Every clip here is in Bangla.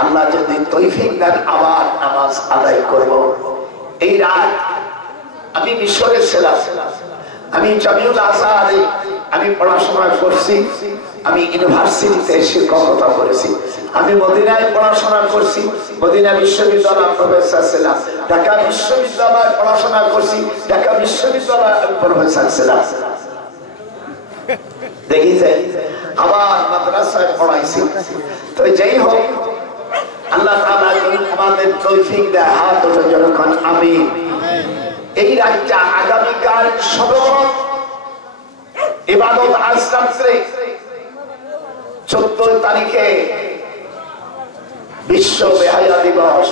আল্লাহ যদি তৌফিক দেন আবার নামাজ আদায় করব। এই রাত আমি মিশরে ছিলাম, আমি জামিউল আজহারে আমি পড়াশোনা করছি, আমি ইউনিভার্সিটিতে শিক্ষকতা করেছি, আমি মদিনায় পড়াশোনা করছি, মদিনা বিশ্ববিদ্যালয়ের প্রফেসর ছিলাম, ঢাকা বিশ্ববিদ্যালয়ে পড়াশোনা করছি, ঢাকা বিশ্ববিদ্যালয়ের প্রফেসর ছিলাম। দেখি যে আবার মাদ্রাসায় পড়াইছি। তো যেই হোক, আল্লাহ তাআলা আমাদের তৌফিক দেয়, হাত উঠে যখন আমি এই রাতটা আগামীকাল সবরত ইবাদত আজ রাত্রে 14 তারিখে বিশ্ব বেহায়া দিবস,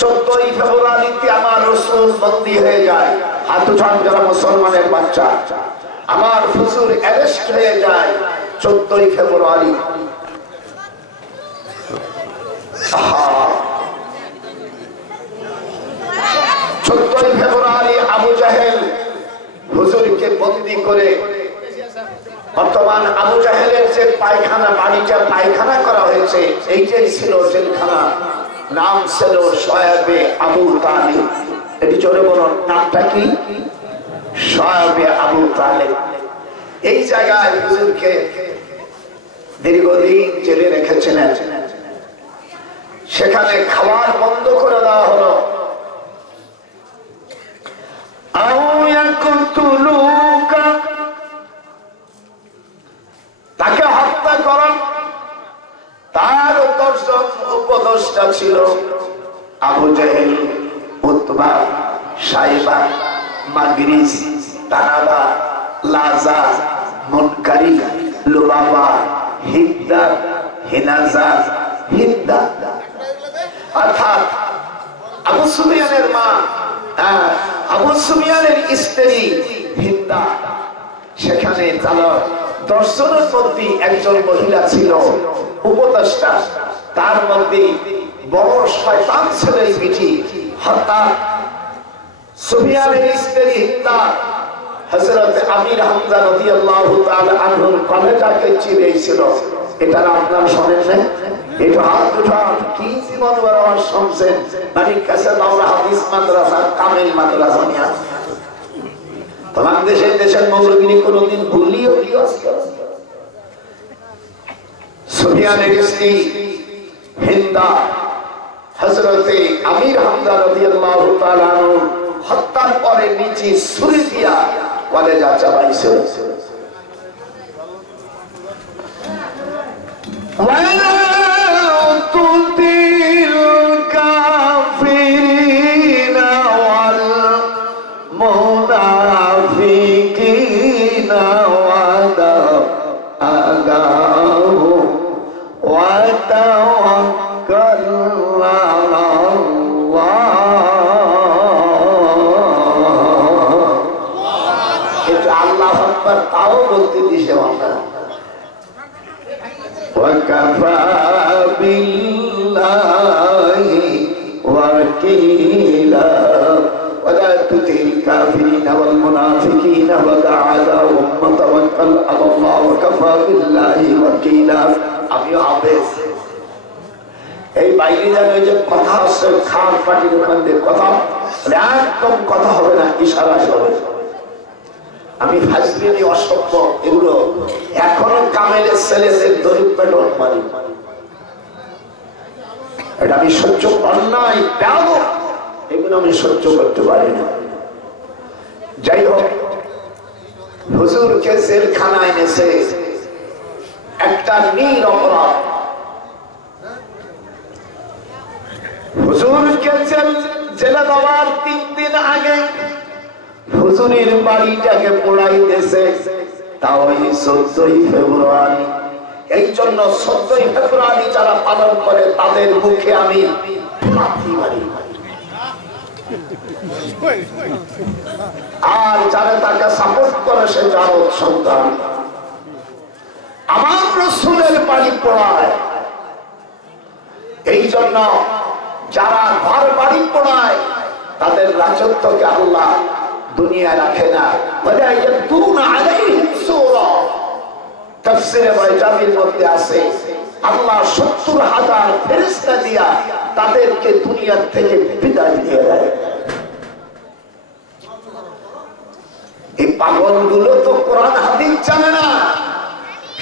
14 ফেব্রুয়ারিতে আমার রাসূল বন্দী হয়ে যায়। হাত উঠান যারা মুসলমানের বাচ্চা, আমার হুজুর অ্যারেস্ট হয়ে যায় 14 ফেব্রুয়ারি। 14 ফেব্রুয়ারি আবু জাহেল হুজুরকে বন্দী করে, বর্তমান আবু জাহেলের যে পায়খানা, বাড়িটা পায়খানা করা হয়েছে, এইটাই ছিল জেলখানা, নাম ছিল শয়াবে আবু তালিব। এটি জোরে বলুন, নামটা কি? শয়াবে আবু তালিব। এই জায়গায় হুজুরকে দীর্ঘদিন জেলে রেখেছিলেন। সেখানে খাবার বন্ধ করে দেওয়া হলো। তাকে হত্যা করেন। তার 10 জন উপদেষ্টা ছিল, আবু জাহেল, উতবা, সাইবা, মাগরিজ, তানাবা, লাজা, মুনকারি, লুবাবা, হিদ্দা, হিনাজা, হিদ্দা। অর্থাৎ আবু সুফিয়ানের মা, আবু সুফিয়ানের স্ত্রী হিন্দা। সেখানে তারা 10 জনের মধ্যে একজন মহিলা ছিল উপদেষ্টা, তার মধ্যে বড় শয়তান ছিল এই বিটি। হঠাৎ সুফিয়ানের স্ত্রী হিন্দা হযরত আমির হামজা রাদিয়াল্লাহু তাআলা আনহুর কলেজাকে চিরেছিল। এটা আপনারা শোনেন না? এটা হাত উঠান, কি জীবন বড় শুনছেন? বাড়ির কাছে লাউরা হাদিস মাদ্রাসা, কামিল মাদ্রাসা নিয়া বাংলাদেশের দেশের মৌলবী কোনদিন ভুলিও কি আসতো? সুফিয়ানের স্ত্রী হিন্দা হযরতে আমির হামজা রাদিয়াল্লাহু তাআলা আনহু হত্যার পরে নিচে ছুরি দিয়া কলেজা চাবাইছে। তাও বলতে দিছে আমরা। وكفى بالله وكيلا ولا تطع الكافرين والمنافقين ودع لهم وتوكل على الله وكفى بالله وكيلا। আমি হাফেজ। এই বাইরে যাবে যে কথা আছে, খান পাটির ওখান দিয়ে কথা একদম কথা হবে না, ইশারা হবে। আমি ফাজলিনি অসভ্য এগুলো এখনো কামেলের ছেলেদের দরিদ্র পেটন মারি, এটা আমি সহ্য অন্যায় এগুলো আমি সহ্য করতে পারি না। যাই হোক, হুজুরকে জেলখানায় এনেছে একটা নীল অপরাধ। হুজুরকে জেলে দেওয়ার 3 দিন আগে হুজুরের বাড়িটাকে পোড়াইতেছে, তাও 14 ফেব্রুয়ারি। এই জন্য 14 ফেব্রুয়ারি যারা পালন করে তাদের মুখে আমি লাথি মারি, আর যারা তাকে সাপোর্ট করে সে জারদ সন্তান। আমার রাসূলের বাড়ি পোড়ায়, এই জন্য যারা ঘর বাড়ি পোড়ায় তাদের রাজত্বকে আল্লাহ দুনিয়া রাখে না। ওয়ালা ইয়াতুনা আলাইহিম সূরা, তাফসীরে বাইজাবির মধ্যে আছে আল্লাহ 70,000 ফেরেশতা দিয়া তাদেরকে দুনিয়ার থেকে বিদায় দিয়ে দেয়। এই পাগলগুলো তো কোরআন হাদিস জানে না,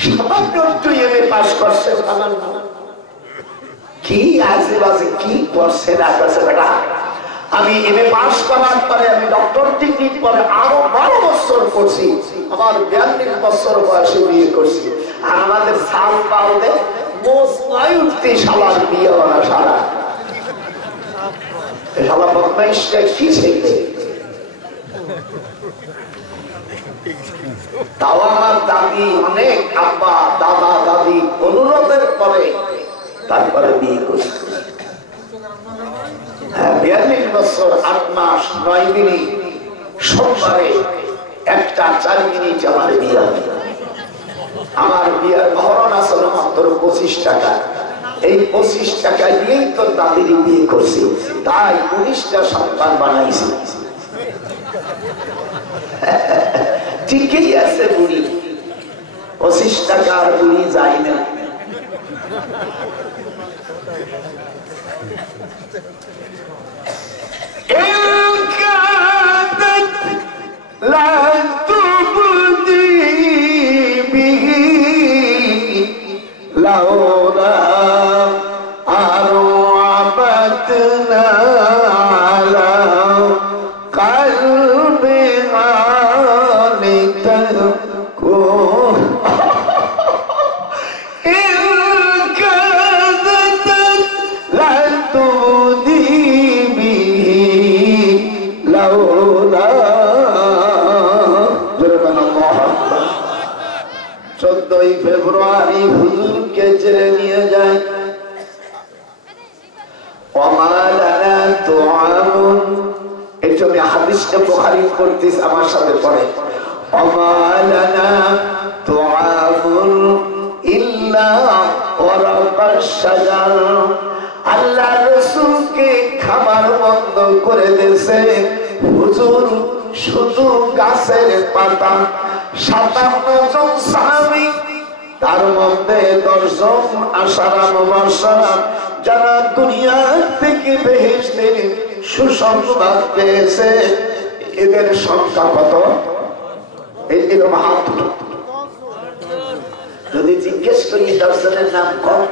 সামান্য একটু এমএ পাস করছে, কি আজেবাজে কি করছে না করছে বেটা। আমি এমএ পাস করার পরে আমি ডক্টর ডিগ্রি পরে আরো 12 বছর করছি, আমার 42 বছর বয়সে বিয়ে করছি। আর আমাদের সাল পালতে মোস নয় উঠতে শালার বিয়ে হওয়া সারা শালা বদমাইশটা কি ছেলে। তাও আমার দাদি অনেক আব্বা দাদা দাদি অনুরোধের পরে তারপরে বিয়ে করছে। 42 বছর 8 মাস 9 দিনই সোমবারে 1:04 আমার বিয়ে হবে। আমার বিয়ের মহরণ আসলে মাত্র 25 টাকা। এই 25 টাকা দিয়েই তো দাদির বিয়ে করছি, তাই 19টা সন্তান বানাইছি। ঠিকই আছে বুড়ি, 25 টাকা আর বুড়ি যায় না। ফেব্রুয়ারি হুজুরকে ছেড়ে নিয়ে যায়। একটু আমি হাদিসটা বুখারী করতেছি, আমার সাথে পড়ে। অমালানা তুআমুন ইল্লা ওয়ারাকাশ শাজার। আল্লাহ রাসূলকে খাবার বন্ধ করে দিয়েছে হুজুর, শুধু গাছের পাতা। 57 জন সাহাবী, তার মধ্যে 10 জন আশারা মুবাশশারা যারা দুনিয়া থেকে বেহেশতের সুসংবাদ পেয়েছে, এদের সংখ্যা কত? এরকম হাত যদি জিজ্ঞেস করি 10 জনের নাম কম,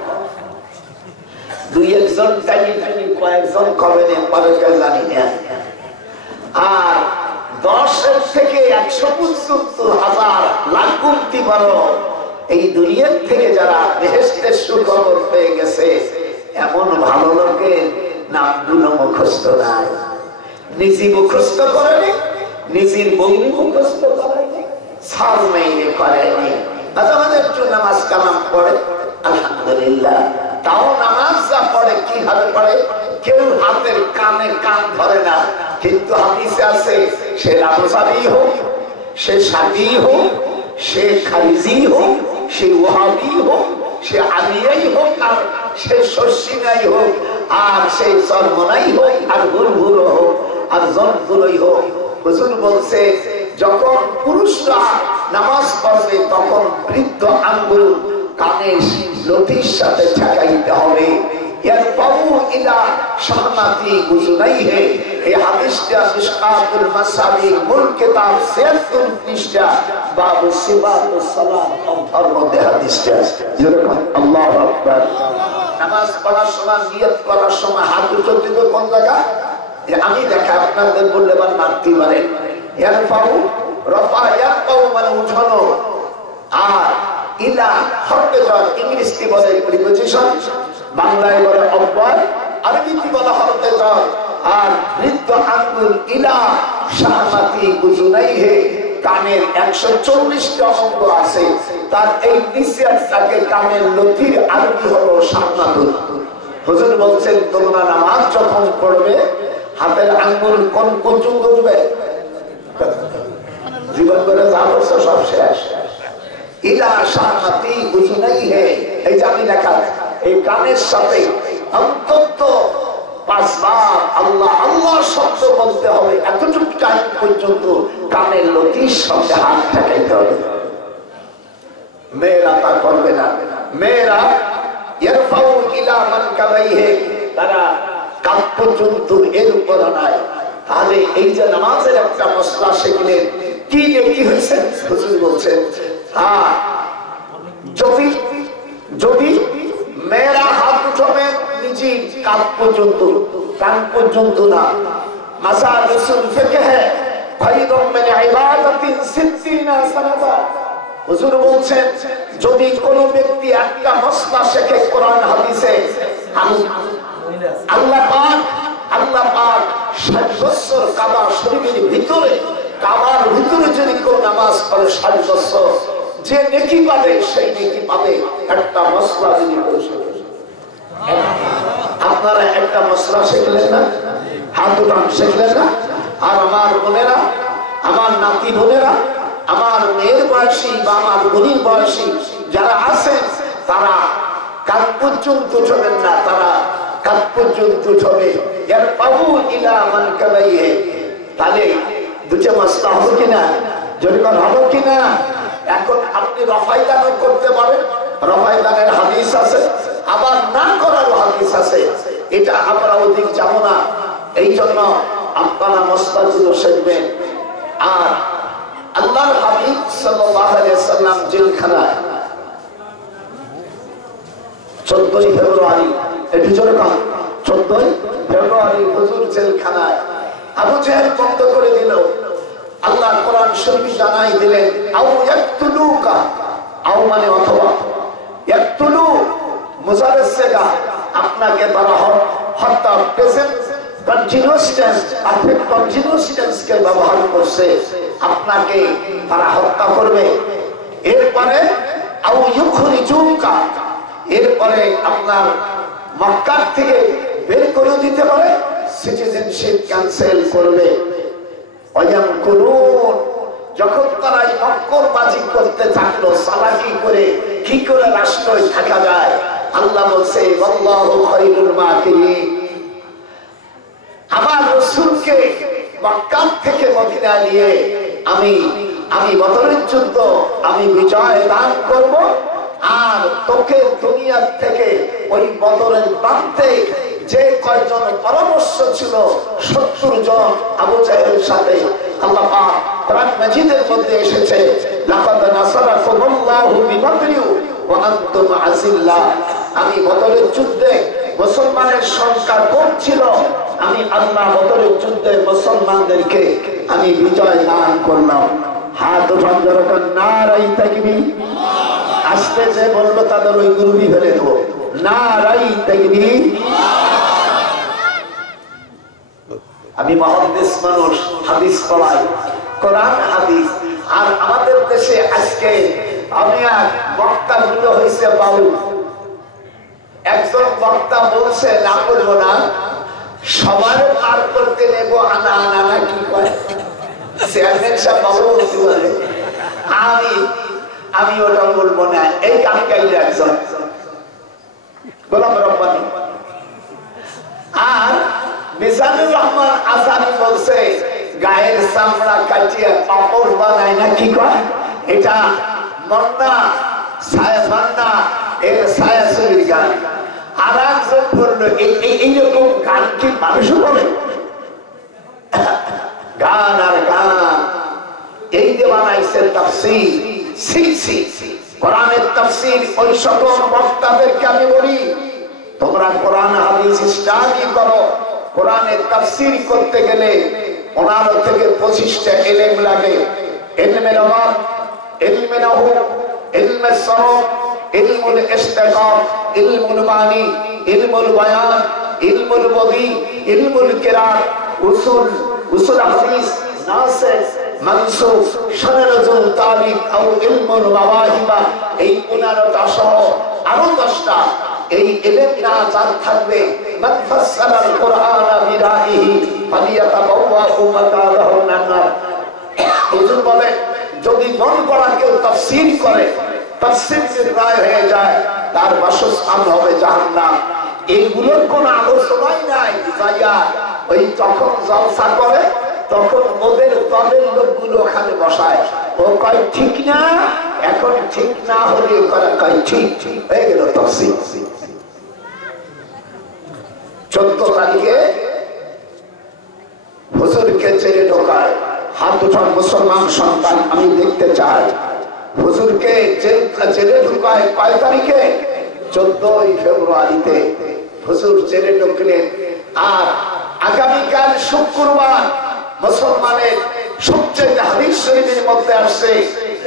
2-1 জন টাইনি কয়েকজন কবে পরে জানি না। আর 10 থেকে 175,000 লাখ গুণতি বড় এই দুনিয়ার থেকে যারা বেহেশতের সুখবর পেয়ে গেছে, এমন ভালো লোকের নামগুলো মুখস্থ নাই। নিজে মুখস্থ করেনি, নিজের বই মুখস্থ করেনি, সাল মেয়ে করেনি। আজ আমাদের একটু নামাজ কালাম পড়ে আলহামদুলিল্লাহ, তাও নামাজ যা পড়ে কিভাবে পড়ে? কেউ হাতের কানে কান ধরে না, কিন্তু হাদিসে আছে সে রাবসাবি হোক, সে সাদি হোক, সে খারিজি হোক, সে ওয়াহাবি হোক, সে আলিয়াই হোক, আর সে শর্ষিনাই হোক, আর সে চরমনাই হোক, আর হুরহুরো হোক, আর জনপুরই হোক। হুজুর বলছে যখন পুরুষরা নামাজ পড়বে তখন বৃদ্ধ আঙ্গুল কানে লতির সাথে ঠেকাইতে হবে। এই হাদিসটা মিশকাতুল মাসাবির মূল কিতাব 76 পৃষ্ঠা বাবু সিফাতুস সালাত অন্তর মধ্যে হাদিসটা আছে। আল্লাহু আকবার। নামাজ পড়ার সময় নিয়ত করার সময় হাত উঠাতে হবে কোন জায়গা? আমি দেখা আপনাদের বললে বার মানতে পারেন। ইয়ারফাউ রাফা ইয়ারফাউ মানে উঠানো, আর ইলা হরফে jar ইংরেজিতে বলে প্রিপোজিশন, বাংলায় বলে অব্যয়, আরবিতে বলে হরফে jar। আর বৃদ্ধ আঙ্গুল ইলা শাহমাতি উযুনাইহি, কানের 140টা অঙ্গ আছে, তার এই নিচেরটাকে কানের লতির আরবি হলো শাহমাতুল। হুজুর বলছেন তোমরা নামাজ যখন পড়বে হাতের আঙ্গুল কোন পর্যন্ত উঠবে? জীবন করে যা বলছে সব শেষ। ইলা শাহমাতি উযুনাইহি, এই যে আমি দেখা এই কানের সাথে অন্তত 5 বার আল্লাহ আল্লাহ শব্দ বলতে হবে। এতটুকু টাইম পর্যন্ত কানের লতির সঙ্গে হাত ঠেকাইতে হবে। মেয়েরা তা করবে না। মেয়েরা মানকাবাইহি, তারা কাঁধ পর্যন্ত এর উপর নাই। তাহলে এই যে নামাজের একটা মশলা শিখলেন, কি নেকি হয়েছে? হুজুর বলছেন হ্যাঁ, যদি মেয়েরা হাত উঠাবে নিজে কাঁধ পর্যন্ত, কান পর্যন্ত না। মাসাল রসুল ফিকহ ফারিদুম মিন ইবাদাতিন 60 সানাতা। হুজুর বলছেন যদি কোন ব্যক্তি একটা মশলা শেখে কোরআন হাদিসে, আল্লাহ পাক 60 বছর কাবা শরীফের ভিতরে, কাবার ভিতরে যদি কেউ নামাজ পড়ে 60 বছর, যে নেকি পাবে সেই নেকি পাবে একটা মশলা যদি কেউ শেখে। আপনারা একটা মশলা শিখলেন না, হাত উঠান শিখলেন না? আর আমার বোনেরা, আমার নাতি বোনেরা, আমার মেয়ের বয়সী বা আমার বোনের বয়সী যারা আছেন, তারা কাঁধ পর্যন্ত উঠবেন না, তারা কাঁধ পর্যন্ত উঠবে। এর পাবু ইলা মানকাবাইহি। তাহলে দুটো মশলা হবে কিনা? জরিমানা হবে কিনা? এখন আপনি রফাইদানও করতে পারেন, রফাইদানের হাদিস আছে, আবার না করার হাদিস আছে। এটা আমরা অধিক যাবো না, এই জন্য আপনারা মশলাগুলো শিখবেন। আর আল্লাহর হাবিব সাল্লাল্লাহু আলাইহি ওয়াসাল্লাম জেলখানায় 14 ফেব্রুয়ারি, একটু জোরে কান, 14 ফেব্রুয়ারি হুজুর জেলখানায়। আবু জাহেল বন্ধ করে দিল। আল্লাহ কোরআন শরীফ জানাই দিলেন আও ইয়াকতুলুকা, আও মানে অথবা, ইয়াকতুলু মুজাররদ সেগা, আপনাকে তারা হত্যা, present continuous tense, perfect continuous টেন্সকে ব্যবহার করছে, আপনাকে তারা হত্যা করবে। এরপরে আও ইউখরিজুকা, এরপরে আপনার মক্কা থেকে বের করে দিতে পারে, সিটিজেনশিপ ক্যান্সেল করবে। যখন তারা মক্করবাজি করতে থাকলো, চালাকি করে কি করে রাষ্ট্রে থাকা যায়, আল্লাহ বলছে আল্লাহু খায়রুল মাকিরিন। আমার রাসূলকে মক্কা থেকে মদিনা নিয়ে আমি বদরের যুদ্ধ আমি বিজয় দান করব, আর তোকে দুনিয়া থেকে ওই বদরের প্রান্তে যে কয়জন পরামর্শ ছিল 70 জন আবু জাহেলের সাথে, আল্লাহ পাক কোরআন মাজিদের মধ্যে এসেছে লাকাদ নাসারাকুমুল্লাহু বিবদরি ওয়া আনতুম আযিল্লা। আমি বদরের যুদ্ধে মুসলমানের সংখ্যা কম ছিল, আমি আল্লাহ বদরের যুদ্ধে মুসলমানদেরকে আমি বিজয় দান করলাম। হাত উঠান যখন নারাই তাকবীর, আস্তে যে বলবো তাদের ওই গুরুবি ফেলে দেবো, নারাই তাকবীর। আমি মুহাদ্দিস মানুষ, হাদিস পড়াই, কোরআন হাদিস। আর আমাদের দেশে আজকে আমি এক বক্তা গুলো হয়েছে বাউল। একজন বক্তা বলছে, না করবো না, সবার পার করতে নেব আনা আনা না, কি করে চেয়ারম্যান সাহেব বাবু বলতে পারে, আমি ওটা বলবো না। এই গান গাইলে একজন গোলাম রব্বানী। আর মিজানুর রহমান আসানি বলছে গায়ের চামড়া কাটিয়ে পাপড় বানায় না, কি কয় এটা মন্না মান্না এর ছায়াছবির গান। আর একজন বললো এইরকম গান কি মানুষ বলে? গান আর গান এই যে বানাইছে তাফসীর। কোরআনের তাফসীর ওই সকল বক্তাদেরকে আমি বলি, তোমরা কোরআন হাদিস স্টাডি করো। কোরআনের তাফসীর করতে গেলে 15 থেকে 25টা ইলম লাগে। ইলমে লগাত, ইলমে নাহু, ইলমে সরফ, ইলমুল ইস্তিকাম, ইলমুল মানি, ইলমুল বায়ান, ইলমুল বদি, ইলমুল কিরাত, উসুল হাদিস, নাসিখ, মানসুখ, শারহুল তারিখ ও ইলমুল মাওয়াহিবা, এই 15টা সহ আরো 10টা এই ইলম না যার থাকবে, মান ফাসসালাল কুরআনা বিরাইহি ফালিয়াতাবাওয়াহু মাকাদাহু নার। হুজুর বলে যদি মন করা কেউ তাফসীর করে, তাফসীরের রায় হয়ে যায়, তার বাসস্থান হবে জাহান্নাম। এইগুলোর কোন আলোচনাই নাই। যাইয়া ওই যখন জলসা করে তখন ওদের দলের লোকগুলো ওখানে বসায়, ও কয় ঠিক না, এখন ঠিক না হলে কয় ঠিক হয়ে গেল তাফসীর। মুসলমান সন্তান আমি দেখতে চাই হুজুরকে জেলে ঢুকায় কয় তারিখে? 14ই ফেব্রুয়ারিতে হুজুর জেলে ঢুকলেন। আর আগামীকাল শুক্রবার মুসলমানের সবচেয়ে হাদিস শরীফের মধ্যে আসছে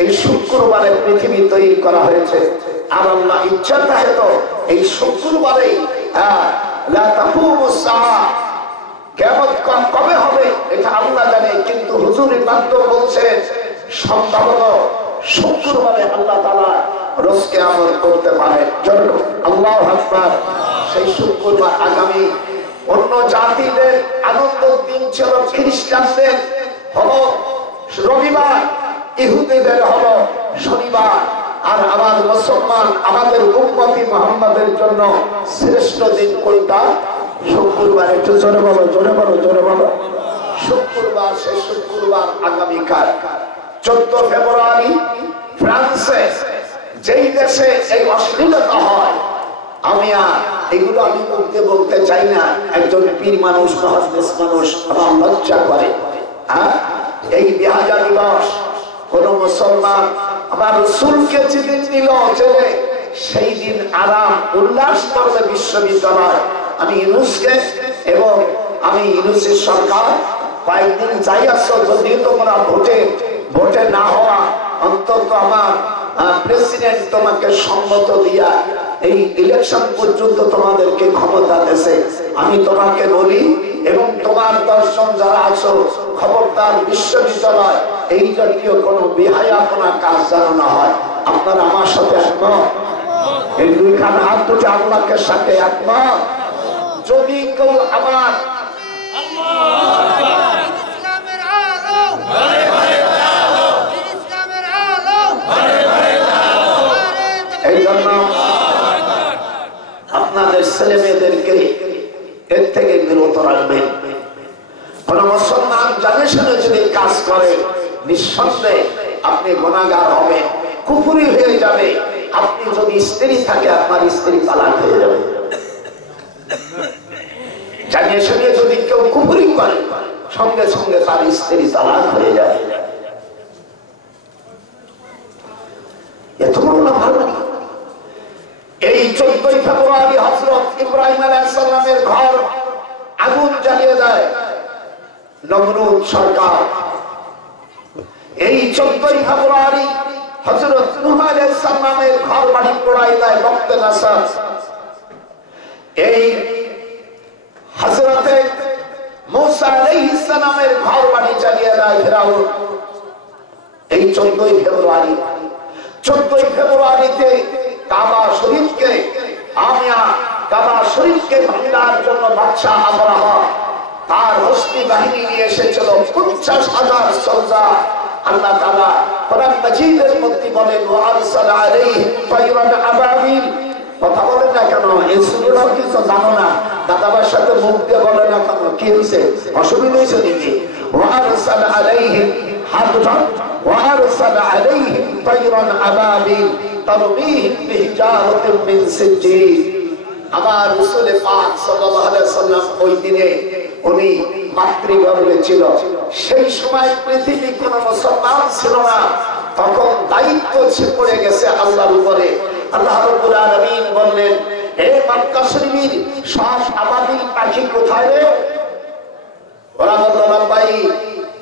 এই শুক্রবারে পৃথিবী তৈরি করা হয়েছে। আর আল্লাহ ইচ্ছা থাকে তো এই শুক্রবারে লা তাকুমুস সাআহ, কিয়ামত কবে হবে এটা আল্লাহ জানে, কিন্তু হুজুর বাধ্য বলছেন সম্ভবত শুক্রবারে আল্লাহ তাআলা রোজ কিয়ামত করতে পারে। আল্লাহু আকবার। সেই শুক্রবার আগামী অন্য জাতিদের আনন্দের দিন ছিল, খ্রিস্টানদের হলো রবিবার, ইহুদিদের হলো শনিবার। আর আমার মুসলমান আমাদের উম্মতি মুহাম্মাদের জন্য শ্রেষ্ঠ দিন কোনটা? শুক্রবার। একটু জোরে বলো, জোরে বলো, জোরে বলো। শুক্রবার। সেই শুক্রবার আগামীকাল 14 ফেব্রুয়ারি ফ্রান্সে, যেই দেশে এই অশ্লীলতা হয়, আমি এগুলো আমি বলতে চাই না, একজন পীর মানুষ, মহাদেশ মানুষ, আমার লজ্জা করে। এই বিহাজা দিবস কোন মুসলমান আমার রাসূলকে যেদিন নিল জেলে, সেই দিন আরাম উল্লাস করবে বিশ্ববিদ্যালয়। আমি ইউনুসকে এবং আমি ইউনুসের সরকার কয়েকদিন যাই আসছো, যদি তোমরা ভোটে না হওয়া, অন্তত আমার প্রেসিডেন্ট তোমাকে সম্মত দিয়া এই ইলেকশন পর্যন্ত তোমাদেরকে ক্ষমতা দেশে, আমি তোমাকে বলি এবং তোমার দর্শন যারা আছো, খবরদার বিশ্ববিদ্যালয় এই জাতীয় কোনো বেহায়াপনা কাজ যেন না হয়। আপনারা আমার সাথে একমত? এই দুইখানা হাত দুটো আল্লাহকে সাথে একমত। যদি কেউ আমার এই জন্য আপনাদের ছেলে মেয়েদেরকে এর থেকে বিরত রাখবেন। কোন মুসলমান জানে শুনে যদি কাজ করে, নিঃসন্দেহে আপনি গুনাহগার হবেন, কুফরি হয়ে যাবে। আপনি যদি স্ত্রী থাকে, আপনার স্ত্রী তালাক হয়ে যাবে। জানিয়ে শুনে যদি কেউ কুফরি করে, সঙ্গে সঙ্গে তার স্ত্রী তালাক হয়ে যায়। এত বড় না ভালো। এই 14ই ফেব্রুয়ারি হযরত ইব্রাহিম আলাইহিস সালামের ঘর আগুন জ্বালিয়ে দেয় নমরুদ সরকার। এই 14ই ফেব্রুয়ারি হযরত নূহ আলাইহিস সালামের ঘর বাড়ি পোড়ায় দেয় বক্তে নাসার। এই হযরত মূসা আলাইহিস সালামের ঘর বাড়ি জ্বালিয়ে দেয় ফিরাউন। এই 14ই ফেব্রুয়ারি 14ই ফেব্রুয়ারিতে কাবা শরীফকে কাবা শরীফকে ভাঙার জন্য বাদশাহ আবরাহা তার হস্তি বাহিনী নিয়ে এসেছিল 50,000 সর্দার। আল্লাহ তাআলা কোরআন মাজিদের মধ্যে বলেন ওয়া আরসালা আলাইহিম তায়রান আবাবিল। কথা বলেন না কেন? এই সূরাও কিছু জানো না, দাদাবার সাথে মুখ দিয়ে বলে না কেন? কি হয়েছে? অসুবিধা হয়েছে নাকি? ওয়া আরসালা আলাইহিম হাদরান ওয়া আরসালা আলাইহিম তায়রান আবাবিল তারমিহিম বিহিজারাতিন মিন সিজ্জিল। আমার রাসূল পাক সাল্লাল্লাহু আলাইহি ওয়াসাল্লাম ওই দিনে উনি মাতৃগর্ভে ছিল। সেই সময় পৃথিবী কোন মুসলমান ছিল না, তখন দায়িত্ব পড়ে গেছে আল্লাহর উপরে। আল্লাহ রাব্বুল আলামিন বললেন, হে মক্কা শরীফের সব আবাবিল পাখি কোথায় রে? ওরা বলল, ভাই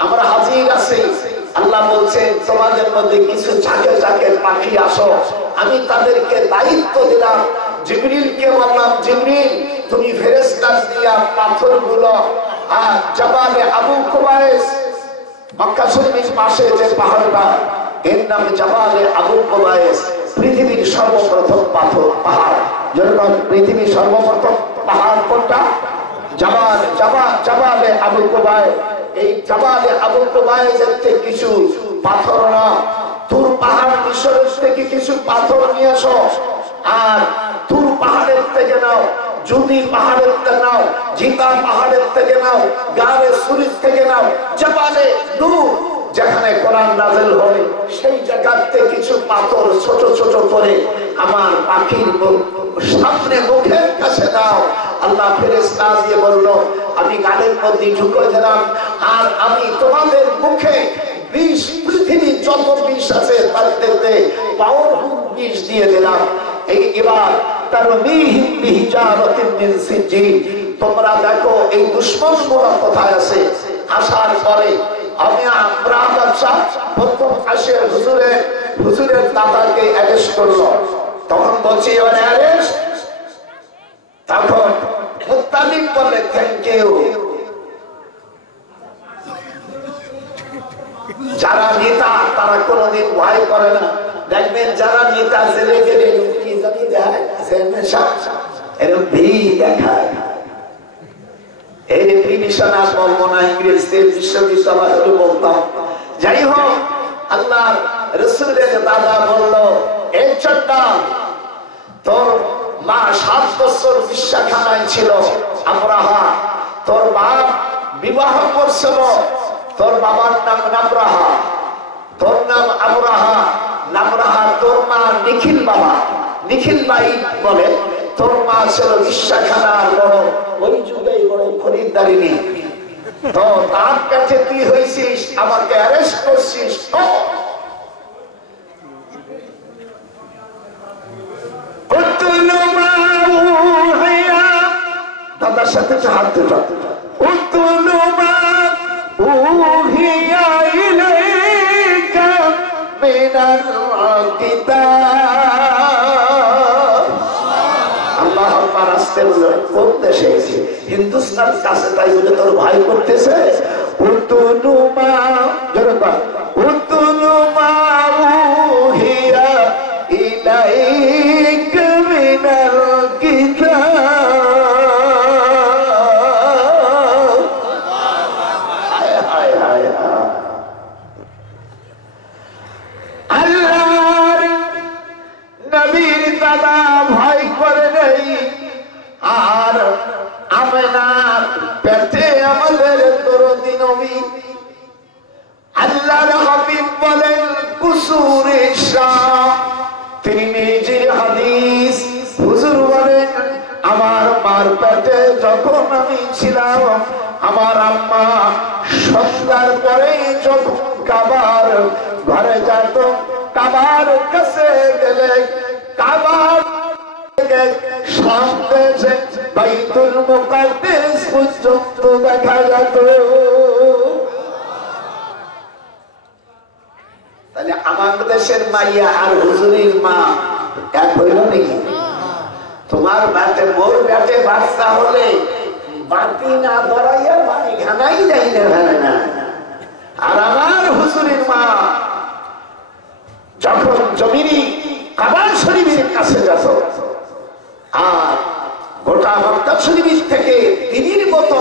আমরা হাজির আছি। আল্লাহ বলছেন, তোমাদের মধ্যে কিছু ঝাঁকে ঝাঁকে পাখি আসো। আমি তাদেরকে দায়িত্ব দিলাম। জিবরিলকে বললাম, জিবরিল তুমি ফেরেশতা দিয়া পাথরগুলো জাবালে আবু কুবাইস, মক্কা শরীফের পাশে যে পাহাড়টা, এর নাম জাবালে আবু কুবাইস, পৃথিবীর সর্বপ্রথম পাহাড়। যেরকম পৃথিবীর সর্বপ্রথম পাহাড় কোনটা? জাবালে আবু কুবাইস। এই জাবালে আবু কুবাইসের থেকে কিছু পাথর না, তুর পাহাড় মিশরের থেকে কিছু পাথর নিয়ে আসো। আর তুর পাহাড়ের থেকে নাও, জুদি পাহাড়ের থেকে নাও, জিতা পাহাড়ের থেকে নাও, গারে সুরিজ থেকে নাও, জাবালে নূর যেখানে কোরআন নাযিল হয় সেই জায়গাতে কিছু পাথর ছোট ছোট করে আমার পাখির সামনে মুখের কাছে দাও। আল্লাহ ফেরেশতা দিয়ে বলল, আমি গালের মধ্যে ঢুকে দিলাম, আর আমি তোমাদের মুখে বিষ, পৃথিবী যত বিষ আছে তার থেকে পাওয়ারফুল বিষ দিয়ে দিলাম। এবার তারমিহিম বিহিজারাতিন মিন সিজিল, তোমরা দেখো এই দুশমনগুলো কোথায় আছে। আসার পরে আমি আমরাহ বাদশাহ প্রথম আসে হুজুরের দাদাকে অ্যারেস্ট করলো। তখন বলছি এবারে অ্যারেস্ট। তখন মুত্তালিব বলে থ্যাংক ইউ। যারা নেতা তারা কোনদিন ভয় করে না। দেখবেন যারা নেতা জেলে গেলে কি জানি দেয়, এরকম ভিড় দেখায়। এই টেলিভিশন আর বলবো না, ইংরেজদের বিশ্ববিদ্যালয় বলতাম। যাই হোক, আল্লাহ রাসূলের দাদা বলল, এই চট্টা তোর মা 7 বছর বিশ্বাখানায় ছিল আমরাহা, তোর বাপ বিবাহ করছিল, তোর বাবার নাম নামরাহা, তোর নাম আমরাহা, নামরাহা তোর মা নিখিল বাবা, নিখিল বাই বলে। তোর মা ছিল বিশ্বাখানার বড়, ওই যুগে বড় খরিদ্দারিনী। তো তার কাছে তুই হয়েছিস, আমাকে অ্যারেস্ট করছিস। দাদার সাথে হাত ধরে হিন্দুস্তান কাছে, তাই বলে তোর ভাই করতেছে। দাদা ভয় করে নেই, আর আমেনার পেটে আমাদের দরদি নবী আল্লাহর হাবিব বলেন কুসুরে শাম, তিরমিজির হাদিস। হুজুর বলেন আমার মার পেটে যখন আমি ছিলাম, আমার আম্মা সন্ধ্যার পরে যখন কাবার ঘরে যেত, কাবার কাছে গেলে কাবার সামনে যে বাইতুল মুকাদ্দাস পর্যন্ত দেখা যেত। তাহলে আমাদের দেশের মাইয়া আর হুজুরের মা এক হইল নাকি? তোমার বাতে মোর বাতে বাচ্চা হলে বাতি না ধরাইয়া পানি খানাই যাই না। আর আমার হুজুরের মা যখন জমিনি কাবা শরীফের কাছে যেত, আর গোটা মক্কা শরীফ থেকে দিদির মতো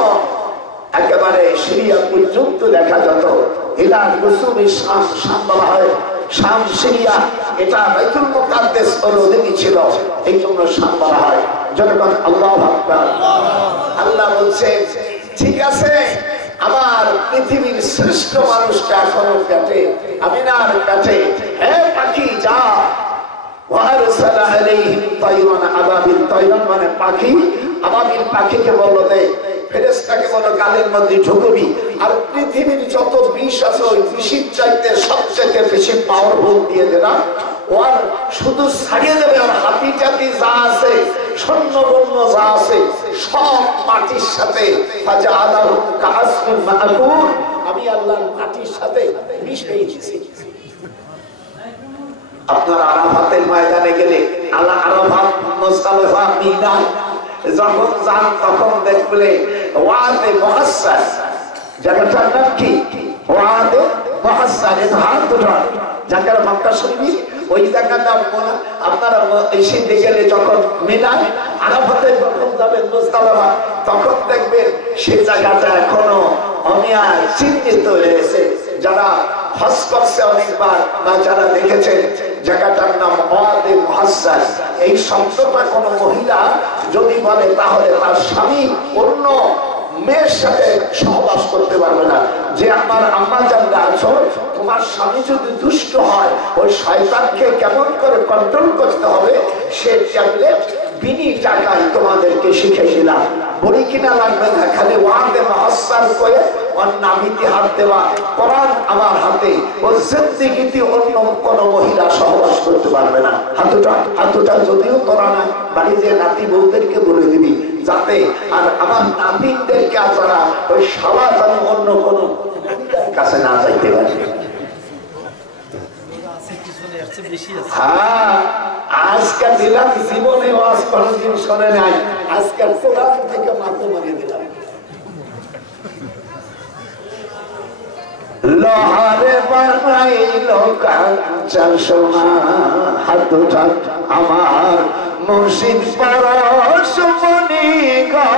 একেবারে সিরিয়া পর্যন্ত দেখা যেত। ইলা কুসুমি শাম, শাম বলা হয়, শাম সিরিয়া, এটা বাইতুল মুকাদ্দাস অধীনে ছিল, এই জন্য শাম বলা হয়। যখন আল্লাহু আকবার, আল্লাহ বলছেন ঠিক আছে, আমার পৃথিবীর শ্রেষ্ঠ মানুষটা এখনো পেটে, আমিনার পেটে। হে পাখি যা, ওয়ারসালা আলাইহিম তায়রান আবাবিল, তায়রান মানে পাখি, আবাবিল পাখিকে বলল দে, ফেরেশতাকে বলল গালের মধ্যে ঢুকবি। আর পৃথিবীর যত বিষ আছে ওই বিষের চাইতে সবচেয়ে বেশি পাওয়ারফুল দিয়ে দিলাম। ওর শুধু ছাড়িয়ে দেবে, আর হাতি জাতি যা আছে, স্বর্ণবর্ণ যা আছে, সব মাটির সাথে আমি আল্লাহর মাটির সাথে মিশে গেছি। আপনার আরাফাতের ময়দানে গেলে, আল্লাহ আরাফাত, মুজদালিফা, মিনা যখন যান তখন দেখলে ওয়াদে মুহাসসাস, জায়গাটার নাম কি? ওয়াদে মুহাসসাস, এটা হাত ধরা জায়গার মক্কা শরীফ, ওই জায়গার নাম আপনারা এসে গেলে যখন মিনায় আরাফাতে যখন যাবেন মুজদালিফা, তখন দেখবেন সেই জায়গাটা এখনো অমিয়ায় চিহ্নিত রয়েছে। যারা হজ করছে অনেকবার বা যারা দেখেছেন, জায়গাটার নাম ওয়াদে মুহাসসাস। এই শব্দটা কোন মহিলা যদি বলে তাহলে তার স্বামী অন্য মেয়ের সাথে সহবাস করতে পারবে না। যে আমার আম্মা জানলে আছো, তোমার স্বামী যদি দুষ্ট হয়, ওই শয়তানকে কেমন করে কন্ট্রোল করতে হবে, সে ট্যাবলেট বিনি টাকায় তোমাদেরকে শিখে দিলাম, বড়ি কিনা লাগবে না, খালি ওয়াদে মহাসার করে ওর নামিতে হাত দেওয়া, কোরআন আমার হাতে, ও জিন্দেগিতে অন্য কোন মহিলা সহবাস করতে পারবে না। হাতুটা যদিও তোরা না, বাড়ি যে নাতি বউদেরকে বলে দিবি যাতে আর আমার নাতিদেরকে আপনারা ওই শালা যেন অন্য কোন কাছে না যাইতে পারে। হ্যাঁ, আজকে দিলাম, জীবনে ওয়াজ কোনদিন শোনে নাই, আজকে কোরআন থেকে মাথা মারিয়ে দিলাম। লোহারে বানাইল কাঞ্চন সোনা, হাতুটা আমার মুর্শিদ পরশমণি গো,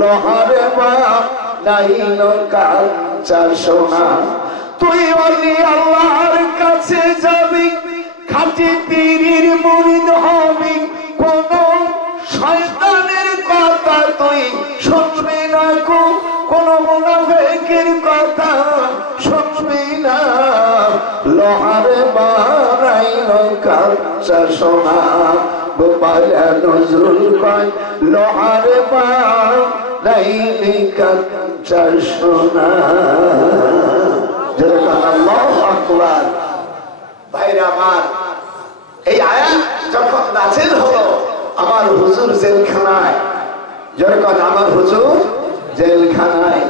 লোহারে বানাইল কাঞ্চন সোনা। তুই ওলি আল্লাহর কাছে যাবি, খাঁটি পীরের মুরিদ হবি, কোন শয়তানের কথা তুই শুনবি না গো, কোন মুনাফিকের কথা শুনবি না। লোহারে বানাইল কাঁচা সোনা, গোপাল নজরুল কয় লোহারে বানাইল কাঁচা সোনা। আল্লাহু আকবার। ভাইরা আমার, এই আয়াত যখন নাযিল হলো আমার হুজুর জেলখানায়, যখন আমার হুজুর জেলখানায়,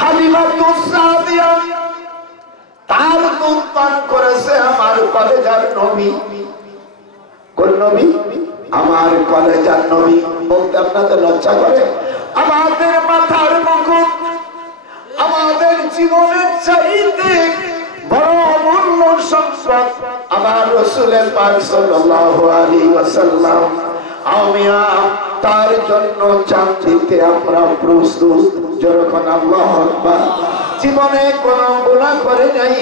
হালিমাতুস সাদিয়া তার দুধ পান করেছে আমার কলেজার নবী। কোন নবী? আমার কলেজার নবী। বলতে আপনাদের লজ্জা করে? আমাদের মাথার মুকুট, আমাদের জীবনের চাইতে বড় অমূল্য সম্পদ আমার রাসূলের পাক সাল্লাল্লাহু আলাইহি ওয়াসাল্লাম। আমিয়া তার জন্য জান দিতে আমরা প্রস্তুত। যখন আল্লাহু আকবার। জীবনে কোন গুনাহ করে নাই,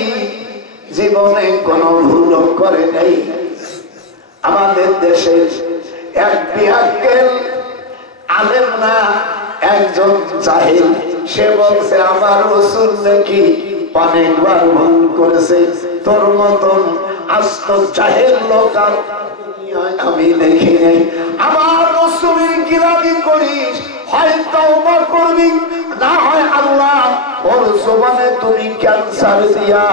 জীবনে কোন ভুল করে নাই। আমাদের দেশের এক বিয়াক্কেল আলেম না, একজন জাহিল, সে বলছে আমার রাসূল নাকি অনেকবার ভুল করেছে, তোর মতন আস্ত জাহিল লোক আমি দেখি নাই। আমার রাসূলের গিলামি করিস, হয় তওবা করবি, না হয় আল্লাহ ওর জবানে তুমি ক্যান্সার দিয়া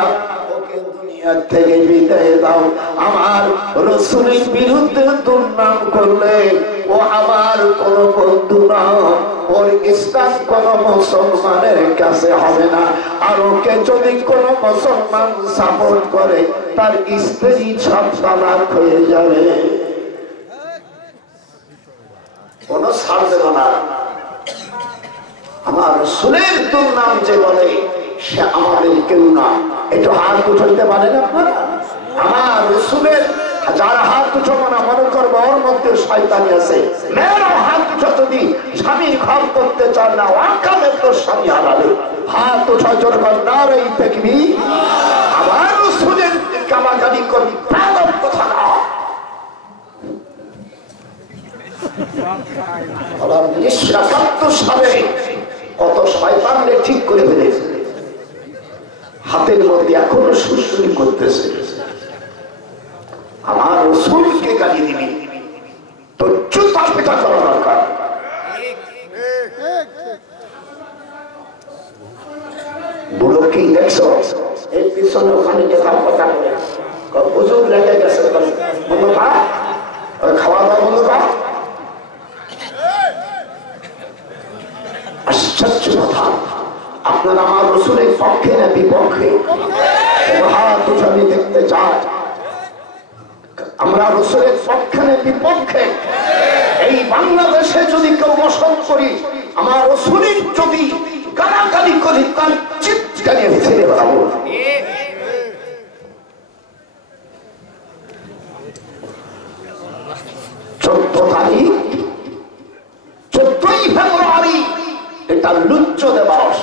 ওকে দুনিয়া থেকে বিদায় দাও। আমার রাসূলের বিরুদ্ধে দুর্নাম করলে ও আমার কোন বন্ধু না, ওর ইসলাম কোন মুসলমানের কাছে হবে না। আর ওকে যদি কোন মুসলমান সাপোর্ট করে তার স্ত্রী সব তালাক হয়ে যাবে, কোন ছাড় দেব না। আমার রাসূলের দুর্নাম যে বলে সে আমাদের কেউ না। একটু হাত উঠাইতে পারেন আপনারা? আমার রাসূলের যারা হাত উঠাবো না, মনে করবো ওর মধ্যে শয়তানি আছে। মেয়েরা হাত উঠা, যদি স্বামী ঘর করতে চান না, ওয়াকালে তো স্বামী হারাবে। হাত উঠা জোর কর নারে তাকবীর। আবার রাসূলের গালাগালি করবি, প্রাণব কথা না। আবার 1971 সালে কত শয়তানরে ঠিক করে ফেলেছে, হাতের মধ্যে এখনো সুরসুরি করতেছে। আমার রাসূলকে গালি দিবি, তোর জুতা পেটা করা দরকার। বুড়ো কি দেখছো? এই পিছনে ওখানে যেতাম কথা বলে প্রচুর লেগে গেছে, বন্ধু খা, খাওয়া দাওয়া বন্ধু খা। আশ্চর্য কথা, আপনারা আমার রাসূলের পক্ষে না বিপক্ষে? হাত উঠানি দেখতে চায়। আমরা রাসূলের পক্ষে না বিপক্ষে? এই বাংলাদেশে যদি কেউ বসবাস করি, আমার রাসূলের যদি গালাগালি করি, তার চিৎকারে ফেলে বেড়াবো। 14 তারিখ, 14ই ফেব্রুয়ারি, এটা লুচ্চ দিবস,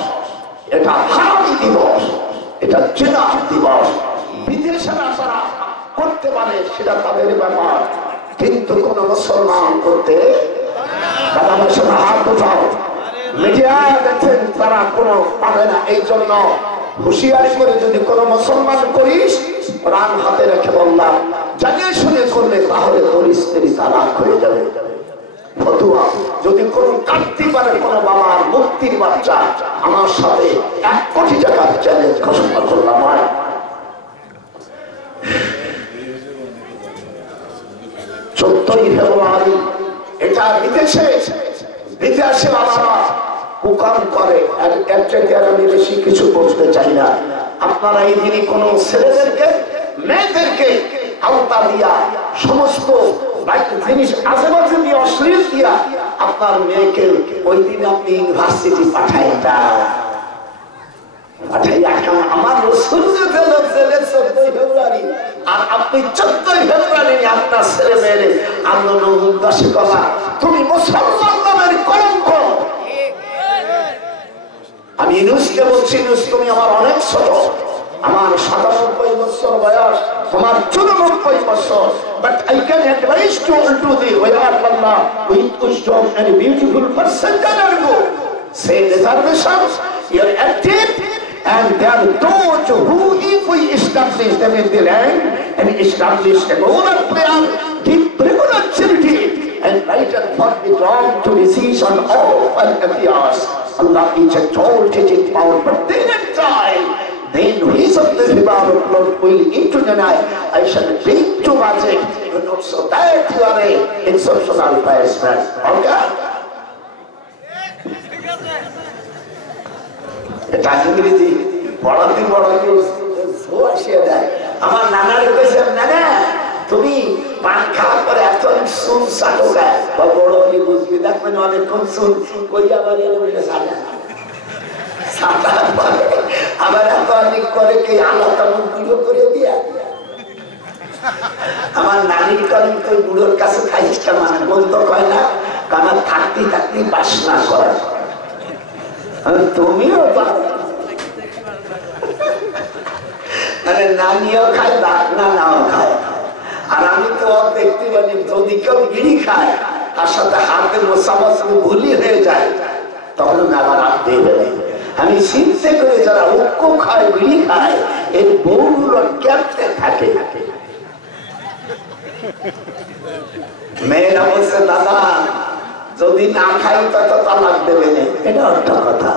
এটা হারামি দিবস, এটা জিনা দিবস। বিদেশেরা যারা করতে পারে সেটা তাদের ব্যাপার, কিন্তু কোন মুসলমান করতে হাত উঠাও। মিডিয়া দেখেন তারা কোনো পারে না, এই জন্য হুঁশিয়ারি করে যদি কোনো মুসলমান করিস, প্রাণ হাতে রেখে বললাম জানিয়ে শুনে করলে তাহলে তোর স্ত্রী তালাক হয়ে যাবে। ফতুয়া, যদি কোন কাটতে পারে কোন বাবার মুক্তির বাচ্চা, আমার সাথে 1 কোটি টাকার চ্যালেঞ্জ ঘোষণা করলাম। ফেব্রুয়ারি এটা বিদেশে বাবারা হুকাম করে। এর থেকে আমি বেশি কিছু বলতে চাই না। আপনারা এই দিনই কোন ছেলেদেরকে মেয়েদেরকে আওতা দিয়া সমস্ত জিনিস আশেপাশে দিয়ে অশ্লীল দিয়া আপনার মেয়েকে ওই দিন আপনি ইউনিভার্সিটি পাঠাই না। আমার রসুল ছেলে 14 ফেব্রুয়ারি আর আপনি 14 ফেব্রুয়ারি আপনার ছেলে মেয়ে আন্দোলন উদ্দাসী করা, তুমি মুসলমান নামের কলঙ্ক। আমি ইউনুসকে বলছি, ইউনুস তুমি আমার অনেক ছোট, আমার 97 বছর বয়স, তোমার 94 বছর, but I can advise you to the way of Allah with wisdom and a beautiful person can go. Say reservations, you're active, and there are those who, if we establish them in the land and establish a moral plan, give regular charity and right and for the wrong to decision all affairs. Allah is exalted in power, but then in time, then his of the river of Lord will into the night. I shall bring to magic, but also that you are a exceptional person. Okay? এটা ইংরেজি পড়াতে আসিয়ে দেয়। আমার নানার কাছে, নানা তুমি পান খাওয়ার পরে এত শুন সাটো গায় বা বড় হলে বুঝবি, দেখবেন অনেকক্ষণ শুন ওই আবার আবার এত অনেক করে কে আল্লাহ তেমন পুজো করে দিয়া। আমার নানির কারণ তো বুড়োর কাছে খাইস মানে বলতো কয় না, আমার থাকতে থাকতে বাসনা করা। তুমিও মানে নানিও খায়, নানাও খায়। আর আমি তো দেখতে পারি যদি কেউ বিড়ি খায় তার সাথে হাতে মোসামাসি ভুলি হয়ে যায়, তখন আবার হাত দিয়ে দেবে। আমি চিন্তা করে যারা ঐক্য খায়, বিড়ি খায়, এর বউগুলো ক্যাপ্টে থাকে। মেয়েরা বলছে দাদা যদি না খাই তত তালাক দেবে না, এটা একটা কথা।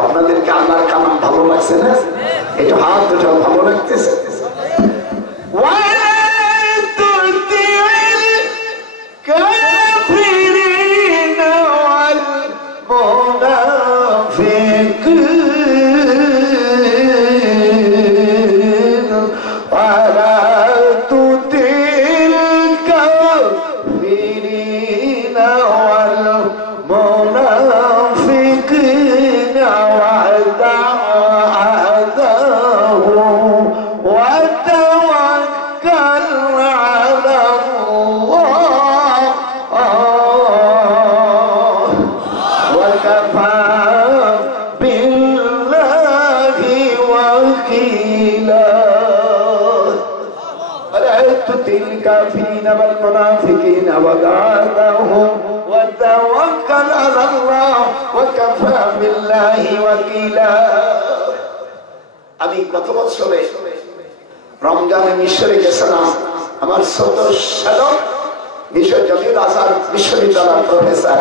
আপনাদেরকে আল্লাহর কালাম ভালো লাগছে না? একটু হাত দুটো ভালো লাগতেছে? والمنافقين وقعدهم وتوكل على الله وكفى بالله وكيلا। আমি গত বছরে রমজানে মিশরে গেছিলাম। আমার ছোট শালক মিশর জমির আজহার বিশ্ববিদ্যালয়ের প্রফেসর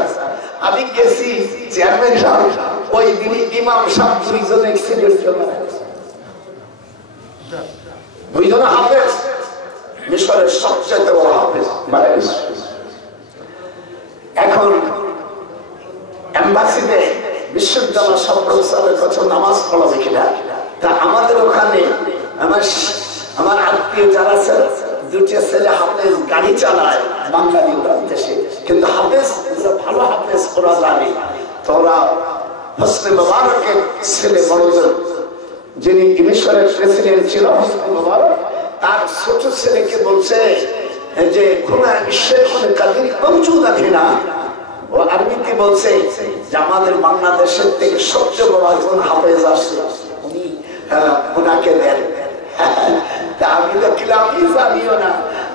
আমি গেছি চেয়ারম্যান সাহেব, ওই দিনই ইমাম সাহেব দুইজন অ্যাক্সিডেন্ট মারা গেছে, দুইজন হাফেজ, মিশরের সবচেয়ে বড় হাফেজ মারা গেছে। এখন এম্বাসিতে বিশ্ববিদ্যালয় সব প্রফেসরের কাছে নামাজ পড়াবে কিনা, তা আমাদের ওখানে আমার আত্মীয় যারা আছে, দুটি ছেলে হাফেজ গাড়ি চালায় বাঙালি দেশে, কিন্তু হাফেজ ভালো হাফেজ ওরা জানে। তো ওরা হোসনে মোবারকের ছেলে বড়জন, যিনি মিশরের প্রেসিডেন্ট ছিল হোসনে মোবারক, তার ছোট ছেলেকে বলছে যে কাদির মৌজুদ আছে না, ও আরবিতে বলছে যে আমাদের বাংলাদেশের থেকে সবচেয়ে বড় একজন হাফেজ আসছে, উনি ওনাকে দেন। তা আমি তো কিলামি জানিও না,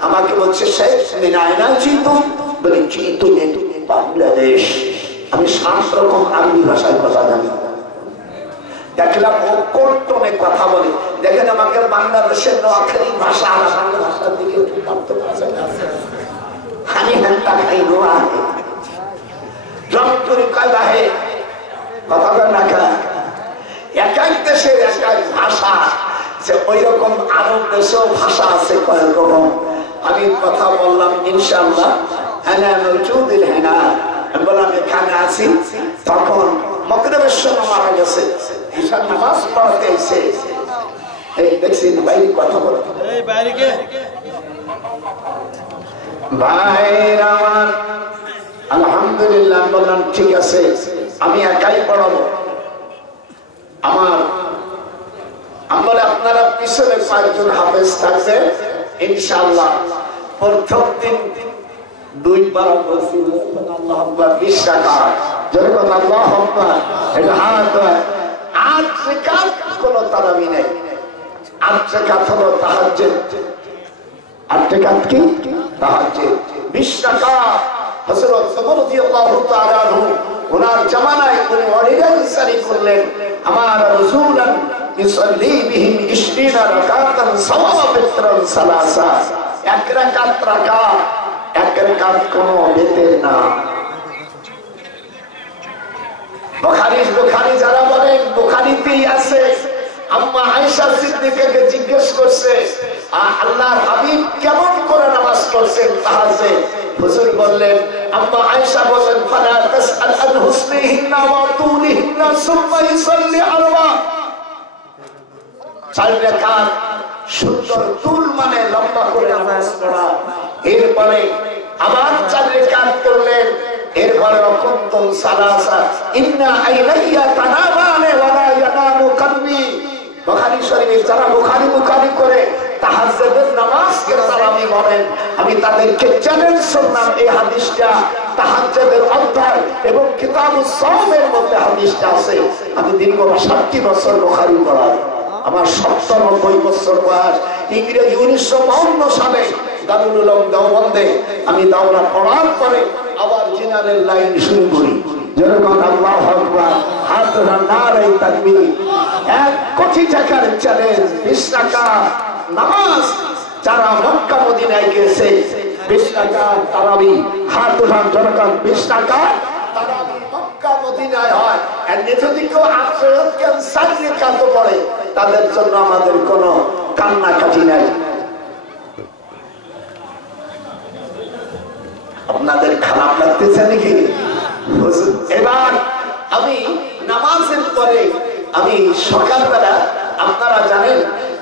আমাকে বলছে শেখ মিনায়না চিতু, বলে চিতু বাংলাদেশ। আমি 7 রকম আরবি ভাষায় কথা জানি। দেখলাম ও কোন টোনে কথা বলে, দেখেন আমাকে বাংলাদেশের নোয়াখালী ভাষা আর বাংলা ভাষার দিকে আমি হান্তা খাই নোয়া রংপুরি কয় বাহে কথা না খা, এক এক দেশের এক এক ভাষা, যে ওই রকম আরব দেশেও ভাষা আছে কয়েক রকম। আমি কথা বললাম ইনশাআল্লাহ আনা মওজুদুল হিনা, আমি বললাম এখানে আছি। তখন মকরবের সময় মারা গেছে, ঈশার নামাজ পড়াতে এসে এই দেখছি বাইরে কথা বলতে, এই বাইরে কে ভাইরা আমার আলহামদুলিল্লাহ। বললাম ঠিক আছে আমি একাই পড়াবো। আমি বলে আপনারা পিছনে 5 জন হাফেজ থাকবে ইনশাআল্লাহ। প্রথম দিন 2 বার বলছি আল্লাহু আকবার 20 টাকা, যখন আল্লাহু আকবার এটা হাত 8 রাকাত কোনো তারাবি নেই, 8 রাকাত হলো তাহাজ্জুদ, 8 রাকাত কি তাহাজ্জুদ, 20 টাকা। হযরত ওমর রাদিয়াল্লাহু তাআলা আনহু ওনার জামানায় উনি অর্ডিন্যান্স জারি করলেন, আমার রাসূলুন ইসাল্লি বিহিম 20 রাকাতান সাওয়াবিত্রান সালাসা, 1 রাকাত রাকা, 1 রাকাত কোনো বেতের না। বুখারী যারা বলেন বুখারীতেই আছে, আম্মা আয়েশা সিদ্দিকাকে জিজ্ঞেস করছে আল্লাহর হাবিব কেমন করে নামাজ পড়ছেন তাহাজ্জুদ, হুজুর বললেন, আম্মা আয়েশা বলেন ফালা তাসআল আন হুসনিহিন্না ওয়া তুলিহিন্না সুম্মা ইসাল্লি আরবা, 4 রাকাত সুন্দর তুল মানে লম্বা করে নামাজ পড়া, এরপরে আবার 4 রাকাত করলেন, এরপরে অকুন্তুম সালাসা ইন্না আইনাইয়া তানামানে ওয়া লা ইয়ানামু কলবি। বুখারী শরীফ যারা বুখারী করে তাহাজ্জুদের নামাজকে তারাবি বলেন, আমি তাদেরকে চ্যালেঞ্জ করলাম এই হাদিসটা তাহাজ্জুদের অধ্যায় এবং কিতাবুস সাওমের মধ্যে হাদিসটা আছে। আমি দীর্ঘ 60 বছর বুখারী পড়াই, আমার 70-90 বছর বয়স। ইংরেজি 1952 সালে দারুল উলুম দেওবন্দে আমি দাওরা পড়ার পরে আবার জেনারেল লাইন শুরু করি, যেরকম আল্লাহু আকবার হাত নারে তাকবীর। 1 কোটি টাকার চ্যালেঞ্জ, 20 টাকা নামাজ। যারা মক্কা মদিনায় গেছে 20 টাকা তারাবি, হাত উঠান যেরকম 20 টাকা তারাবি মক্কা মদিনায় হয়। আর যদি কেউ আখিরাতকে 4 রাকাত পড়ে তাদের জন্য আমাদের কোনো কান্নাকাটি নাই। আপনাদের খারাপ লাগতেছে নাকি? এবার আমি নামাজের পরে আমি সকালবেলা, আপনারা জানেন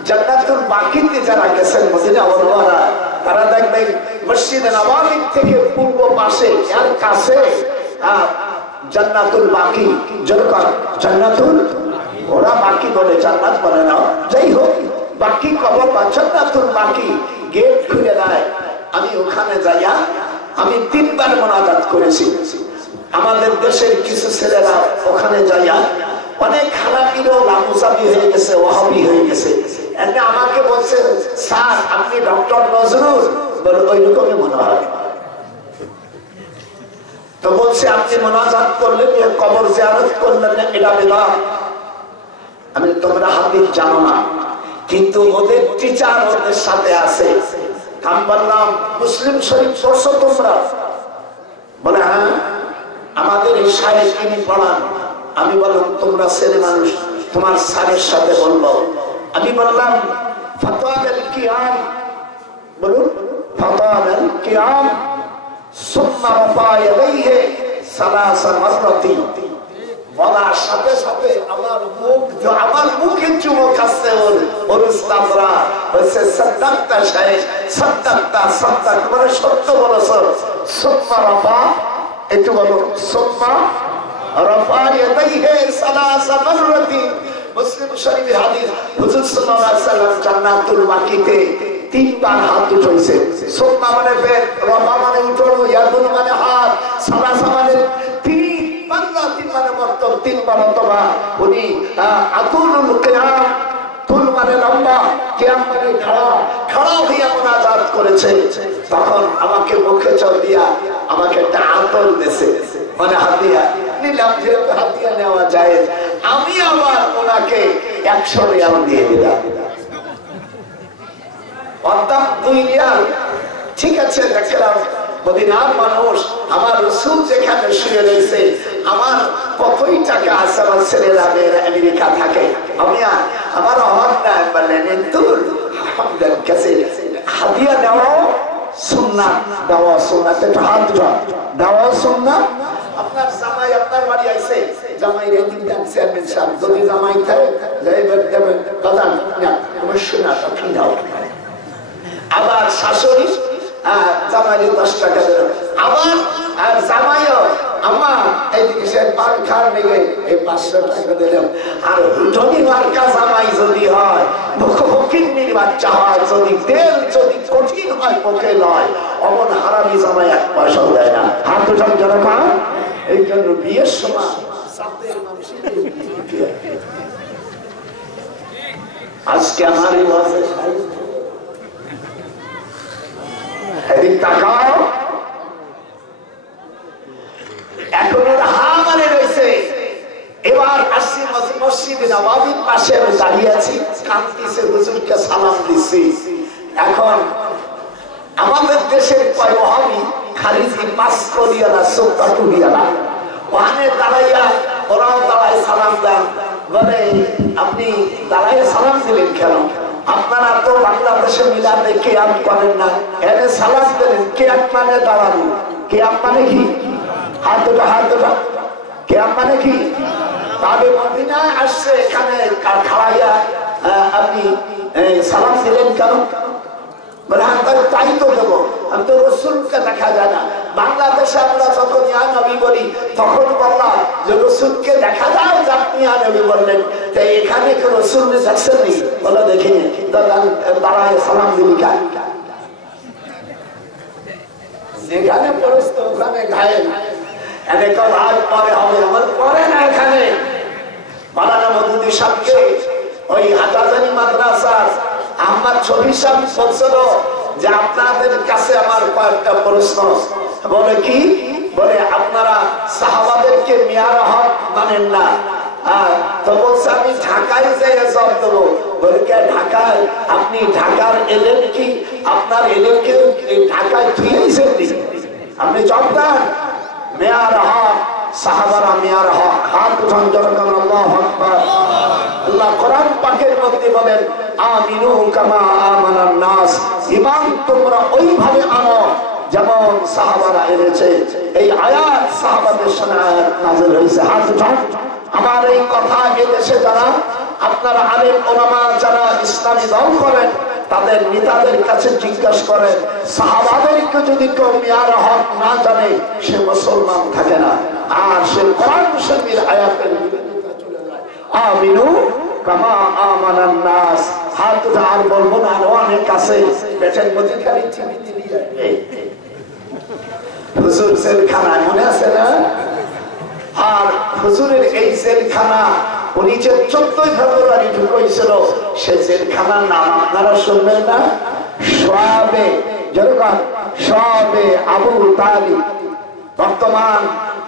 জান্নাতুল বাকিতে যারা গেছেন মদিনা ওয়ালা, তারা দেখবেন মসজিদে নববী থেকে পূর্ব পাশে এর কাছে জান্নাতুল বাকি, যেরকম জান্নাতুল ওরা বাকি বলে, জান্নাত বলে না, যাই হোক বাকি কবর বা জান্নাতুল বাকি গেট খুলে দেয়। আমি ওখানে যাইয়া আমি 3 বার মুনাজাত করেছি। আমাদের দেশের কিছু ছেলেরা ওখানে যাইয়া অনেক হানাফিরও লামুসাবি হয়ে গেছে, ওয়াহাবি হয়ে গেছে। এতে আমাকে বলছে স্যার আপনি ডক্টর নজরুল, বলে ওই রকমই মনে হয়। তো বলছে আপনি মুনাজাত করলেন, কবর জিয়ারত করলেন, এটা বিদআত। আমি তোমরা হাদিস জানো না, কিন্তু ওদের টিচার ওদের সাথে আছে। আমি বললাম মুসলিম শরীফ পড়ছো তোমরা? বলে হ্যাঁ। আমাদের এই শায়েখ তিনি পড়ান। আমি বললাম তোমরা ছেলে মানুষ, তোমার স্যারের সাথে বলবো। আমি বললাম ফাতাওয়াল কিয়াম, বলুন ফাতাওয়াল কিয়াম সুম্মা রাফা ইয়াদাইহি সালাসা মাররাতিন। বলার সাথে সাথে আমার মুখে চুমুক আসছে ওর উস্তাদরা বলছে সাদ্দাক্তা শায়েখ, সাদ্দাক্তা সাদ্দাক, মানে সত্য বলেছ। সুম্মা রাফা, একটু বলো সুম্মা রাফা ইয়াদাইহি সালাসা মাররাতিন। মুসলিম শরীফের হাদিস, হুজুর সাল্লাল্লাহু আলাইহি ওয়াসাল্লাম জান্নাতুল বাকিতে তিনবার হাত উঠাইছে। সুম্মা মানে পেট, রাফা মানে উঠানো, ইয়াদুন মানে হাত, সালাসা মানে তিন, মাররাতিন মানে মর্তব তিনবার। অথবা উনি আতুলুল কিয়াম, তুল মানে লম্বা, কিয়াম মানে খাড়া, খাড়া হইয়া মুনাজাত করেছে। তখন আমাকে মুখে চল দিয়া আমাকে একটা আতর দিয়েছে, মানে হাতিয়া নিলাম, যেহেতু হাতিয়া নেওয়া যায়। আমি আবার ওনাকে 100 রিয়াল দিয়ে দিলাম, অর্থাৎ 2 রিয়াল। ঠিক আছে, দেখলাম মদিনার মানুষ, আমার রাসূল যেখানে শুয়ে রয়েছে, আমার কতই টাকা আছে, আমার ছেলেরা মেয়েরা আমেরিকা থাকে, আমি আমার অভাব নাই। বললেন কিন্তু আমাদের কাছে হাদিয়া দেওয়া সুন্নাত, দেওয়া সুন্নাত, একটু হাত দেওয়া সুন্নাত। আপনার জামাই আপনার বাড়ি আইছে, জামাই রেদিন দেন চেয়ারম্যান সাহেব, যদি জামাই থাকে যাইবেন দেবেন বাজান না অবশ্যই না, তখন দাও। আবার শাশুড়ি জামাই 10 টাকা দেবেন, আবার আর জামাইও আম্মা এইদিকে সে পান খার নেগে এই 500 টাকা দিলাম। আর হুটনি মার্কা জামাই যদি হয়, মুখফকিন্নির বাচ্চা হয়, যদি তেল যদি কঠিন হয় মুখে লয়, অমন হারামি জামাই 1 পয়সাও দেয় না। হাত উঠান জনগণ। এই জন্য বিয়ের সময় আজকে আমার এই ওয়াজে এদিক তাকাও, এখন ওরা হা মানে রয়েছে। এবার আসছি মসজিদে নববীর পাশে আমি দাঁড়িয়ে আছি, কাঁদতেছে, হুজুরকে সালাম দিচ্ছি। এখন আমাদের দেশের কয় ওয়াহাবি খারিজি পাসকলিয়ালা সোকাটুলিয়ালা ওখানে দাঁড়াইয়া ওরাও দাঁড়ায় সালাম দেন। বলে আপনি দাঁড়াইয়া সালাম দিলেন কেন? আপনারা তো বাংলাদেশে মিলাদে কিয়াম করেন না, এনে সালাম দিলেন। কিয়াম মানে দাঁড়ানো, কিয়াম মানে কি? হাত দুটো, হাত দুটো। কিয়াম মানে কি? তবে মদিনায় আসছে, এখানে খাড়াইয়া আপনি সালাম দিলেন কেন? বলে তাই তো দেবো, আমি তো রসুলকে দেখা যায় না। বাংলাদেশে আমরা যখন ইয়া নবী বলি তখন বললাম যে রসুলকে দেখা যায়, আপনি ইয়া নবী বললেন, তাই এখানে কেউ রসুল দেখছেন নি? বলে দেখিনি, দাঁড়ায় সালাম দিবি কার? যেখানে পড়েছ তো ওখানে ঘায়েল। এনে কেউ আজ পরে হবে, আমার পরে না। এখানে মাওলানা মওদুদী সাহেবকে ওই হাটাজারি মাদ্রাসার আহমদ শফি সাহেব বলছিল যে আপনাদের কাছে আমার কয়েকটা প্রশ্ন। বলে কি? বলে আপনারা সাহাবাদেরকে মিয়ার হক মানেন না। তো বলছে আমি ঢাকায় যাই জব দেবো। বলে কে ঢাকায়? আপনি ঢাকার এলেন কি? আপনার এলেনকে ঢাকায় থুয়েছেন নি? আপনি জব দেন মেয়ার হক, সাহাবারা মেয়ার হক। হাত উঠান জনগণ, আল্লাহু আকবার। আল্লাহ কোরআন পাকের মধ্যে বলেন আমিনু কামা আমানান নাস, ঈমান তোমরা ওইভাবে আনো যেমন সাহাবারা এনেছে। এই আয়াত সাহাবাদের সামনে আয়াত নাযিল হয়েছে। হাত উঠান। আমার এই কথা এই দেশে যারা আপনারা আলেম ওলামা যারা ইসলামী দল করেন, তাদের নেতাদের কাছে জিজ্ঞাসা করেন, সাহাবাদেরকে যদি কেউ মিয়ার হক না জানে সে মুসলমান থাকে না। আর সে কোরআন শরীফের আয়াতের আমিনু কামা আমানান নাস। হাত উঠা। আর বলবো না, অনেক কাছে পেটের মধ্যে খালি চিবিতে দিয়ে হুজুর জেলখানায়, মনে আছে না? আর হুজুরের এই জেলখানা উনি যে 14 ফেব্রুয়ারি ঢুকেছিল, সে জেলখানার নাম আপনারা শুনবেন না? শোয়াবে, যেরকম শোয়াবে আবু তালিব। বর্তমান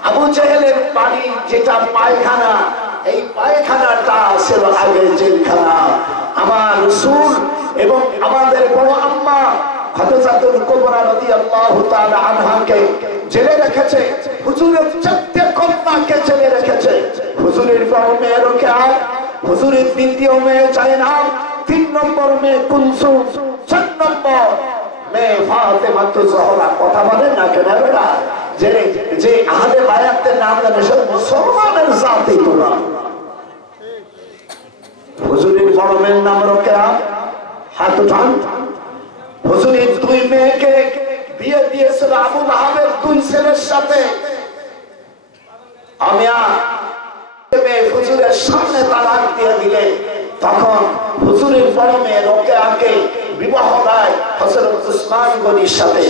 আবু জেহেলের বাড়ি যেটা পায়খানা, এই পায়খানাটা ছিল আগে জেলখানা। আমার রাসূল এবং আমাদের বড় আম্মা খাদিজাতুল কুবরা রাদিয়াল্লাহু তাআলা আনহাকে জেলে রেখেছে। হুজুরের চারটে কন্যাকে ছেলে রেখেছে। হুজুরের বড় মেয়ে রোকেয়া, হুজুরের দ্বিতীয় মেয়ে জায়নাব, 3 নম্বর মেয়ে কুলসুম, 4 নম্বর মেয়ে ফাতেমা জোহরা। কথা বলেন না কেন বেটা? যে আহলে বায়াতের নাম জানে সব মুসলমানের জাতি তোরা। হুজুরের বড় মেয়ের নাম রোকেয়া, হাত উঠান। হুজুরের 2 মেয়েকে বিয়ে দিয়েছিল আবু লাহাবের 2 ছেলের সাথে। হুজুরের সামনে তালাক দিয়ে দিলে তখন হুজুরের বড় মেয়ে রোকেয়াকে বিবাহ দেয় হযরত উসমান গনির সাথে।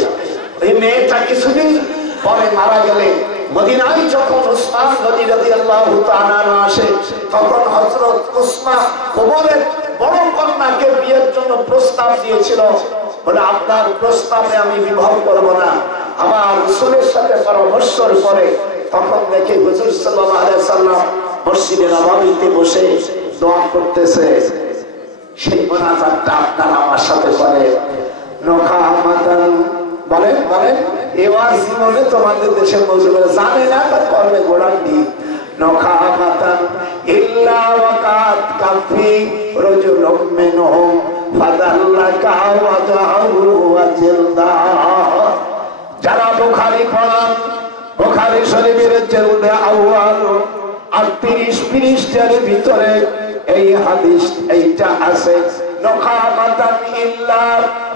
এই মেয়েটা কিছুদিন পরে মারা গেলে মদিনায় যখন উসমান গনি রাদিয়াল্লাহু তাআলা আসে, তখন হযরত উসমান ওমরের বড় কন্যাকে বিয়ের জন্য প্রস্তাব দিয়েছিল। বলে আপনার প্রস্তাবে আমি বিবাহ করব না, আমার রাসূলের সাথে পরামর্শ করে। তখন দেখে হুজুর সাল্লাল্লাহু আলাইহি সাল্লাম মসজিদে নববীতে বসে দোয়া করতেছে। সেই মুনাজাতটা আপনারা আমার সাথে করেন। নখামাতান বলেন বলেন, এবার জীবনে তোমাদের দেশে মজুরে জানে না তার কর্মে গোড়ান দিই। নখামাতান ইল্লা ওয়াকাত কাফি রাজুলুম মিনহুম ফাদাল্লাকা ওয়াজাহু ওয়াজিলদা। যারা বুখারী পড়ান, বুখারী শরীফের জেলদে আউয়াল আর 30 পৃষ্ঠার ভিতরে এই হাদিস এইটা আছে। নখামাতান ইল্লা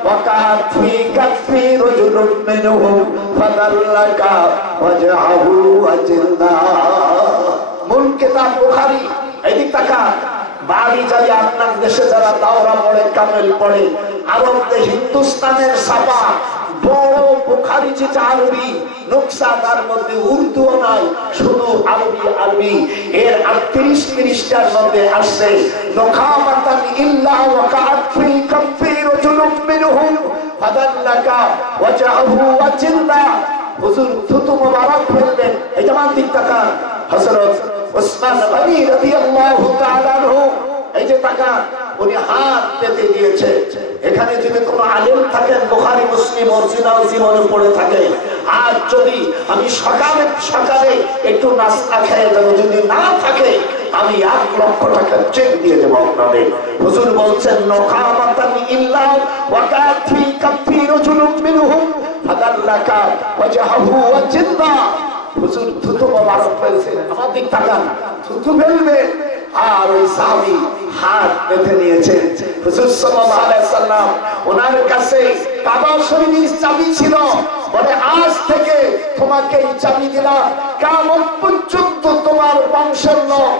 ওয়াকাত ফি কাফি রাজুলুম মিনহুম ফাদাল্লাকা ওয়াজাহু ওয়াজিলদা। মূল কিতাব বুখারী। এইদিক তাকা বাড়ি যাই আপনার দেশে যারা দাওরা পড়ে, কামেল পড়ে, আরব দেশ হিন্দুস্তানের ছাপা বড় বুখারী যেটা আরবি নকশা, তার মধ্যে উর্দুও নাই, শুধু আরবি আরবি। এর 38 পৃষ্ঠার মধ্যে আসছে নখামাতান ইল্লা ওয়াকাত ফি কাফি রাজুলুম মিনহুম ফাদাল্লাকা ওয়াজাহু ওয়াজিলদা। হুজুর থুতু মোবারক ফেলবেন। এই যেমন দিক তাকা হযরত উসমান গনি রাদিয়াল্লাহু তাআলা আনহু, এই যে টাকা উনি হাত পেতে দিয়েছে। এখানে যদি কোনো আলেম থাকেন বুখারী মুসলিম অরিজিনাল জীবনে পড়ে থাকে, আর যদি আমি সকালে সকালে একটু নাস্তা খেয়ে যাবো, যদি না থাকে আমি 1 লক্ষ টাকা চেক দিয়ে দেবো আপনাদের। হুজুর বলছেন নখামাতান ইল্লা ওয়াকাত ফি কাফি রাজুলুম মিনহুম ফাদাল্লাকা ওয়াজাহু ওয়াজিলদা। হুজুর থুতু মোবারক ফেলছেন, আমার দিক তাকান, থুতু ফেলবে আর ওই সাহাবী হাত বেঁধে নিয়েছেন। হুজুর সাল্লাল্লাহু আলাইহি সাল্লাম ওনার কাছে কাবা শরীফের চাবি ছিল। বলে আজ থেকে তোমাকে এই চাবি দিলাম, কিয়ামত পর্যন্ত তোমার বংশের লোক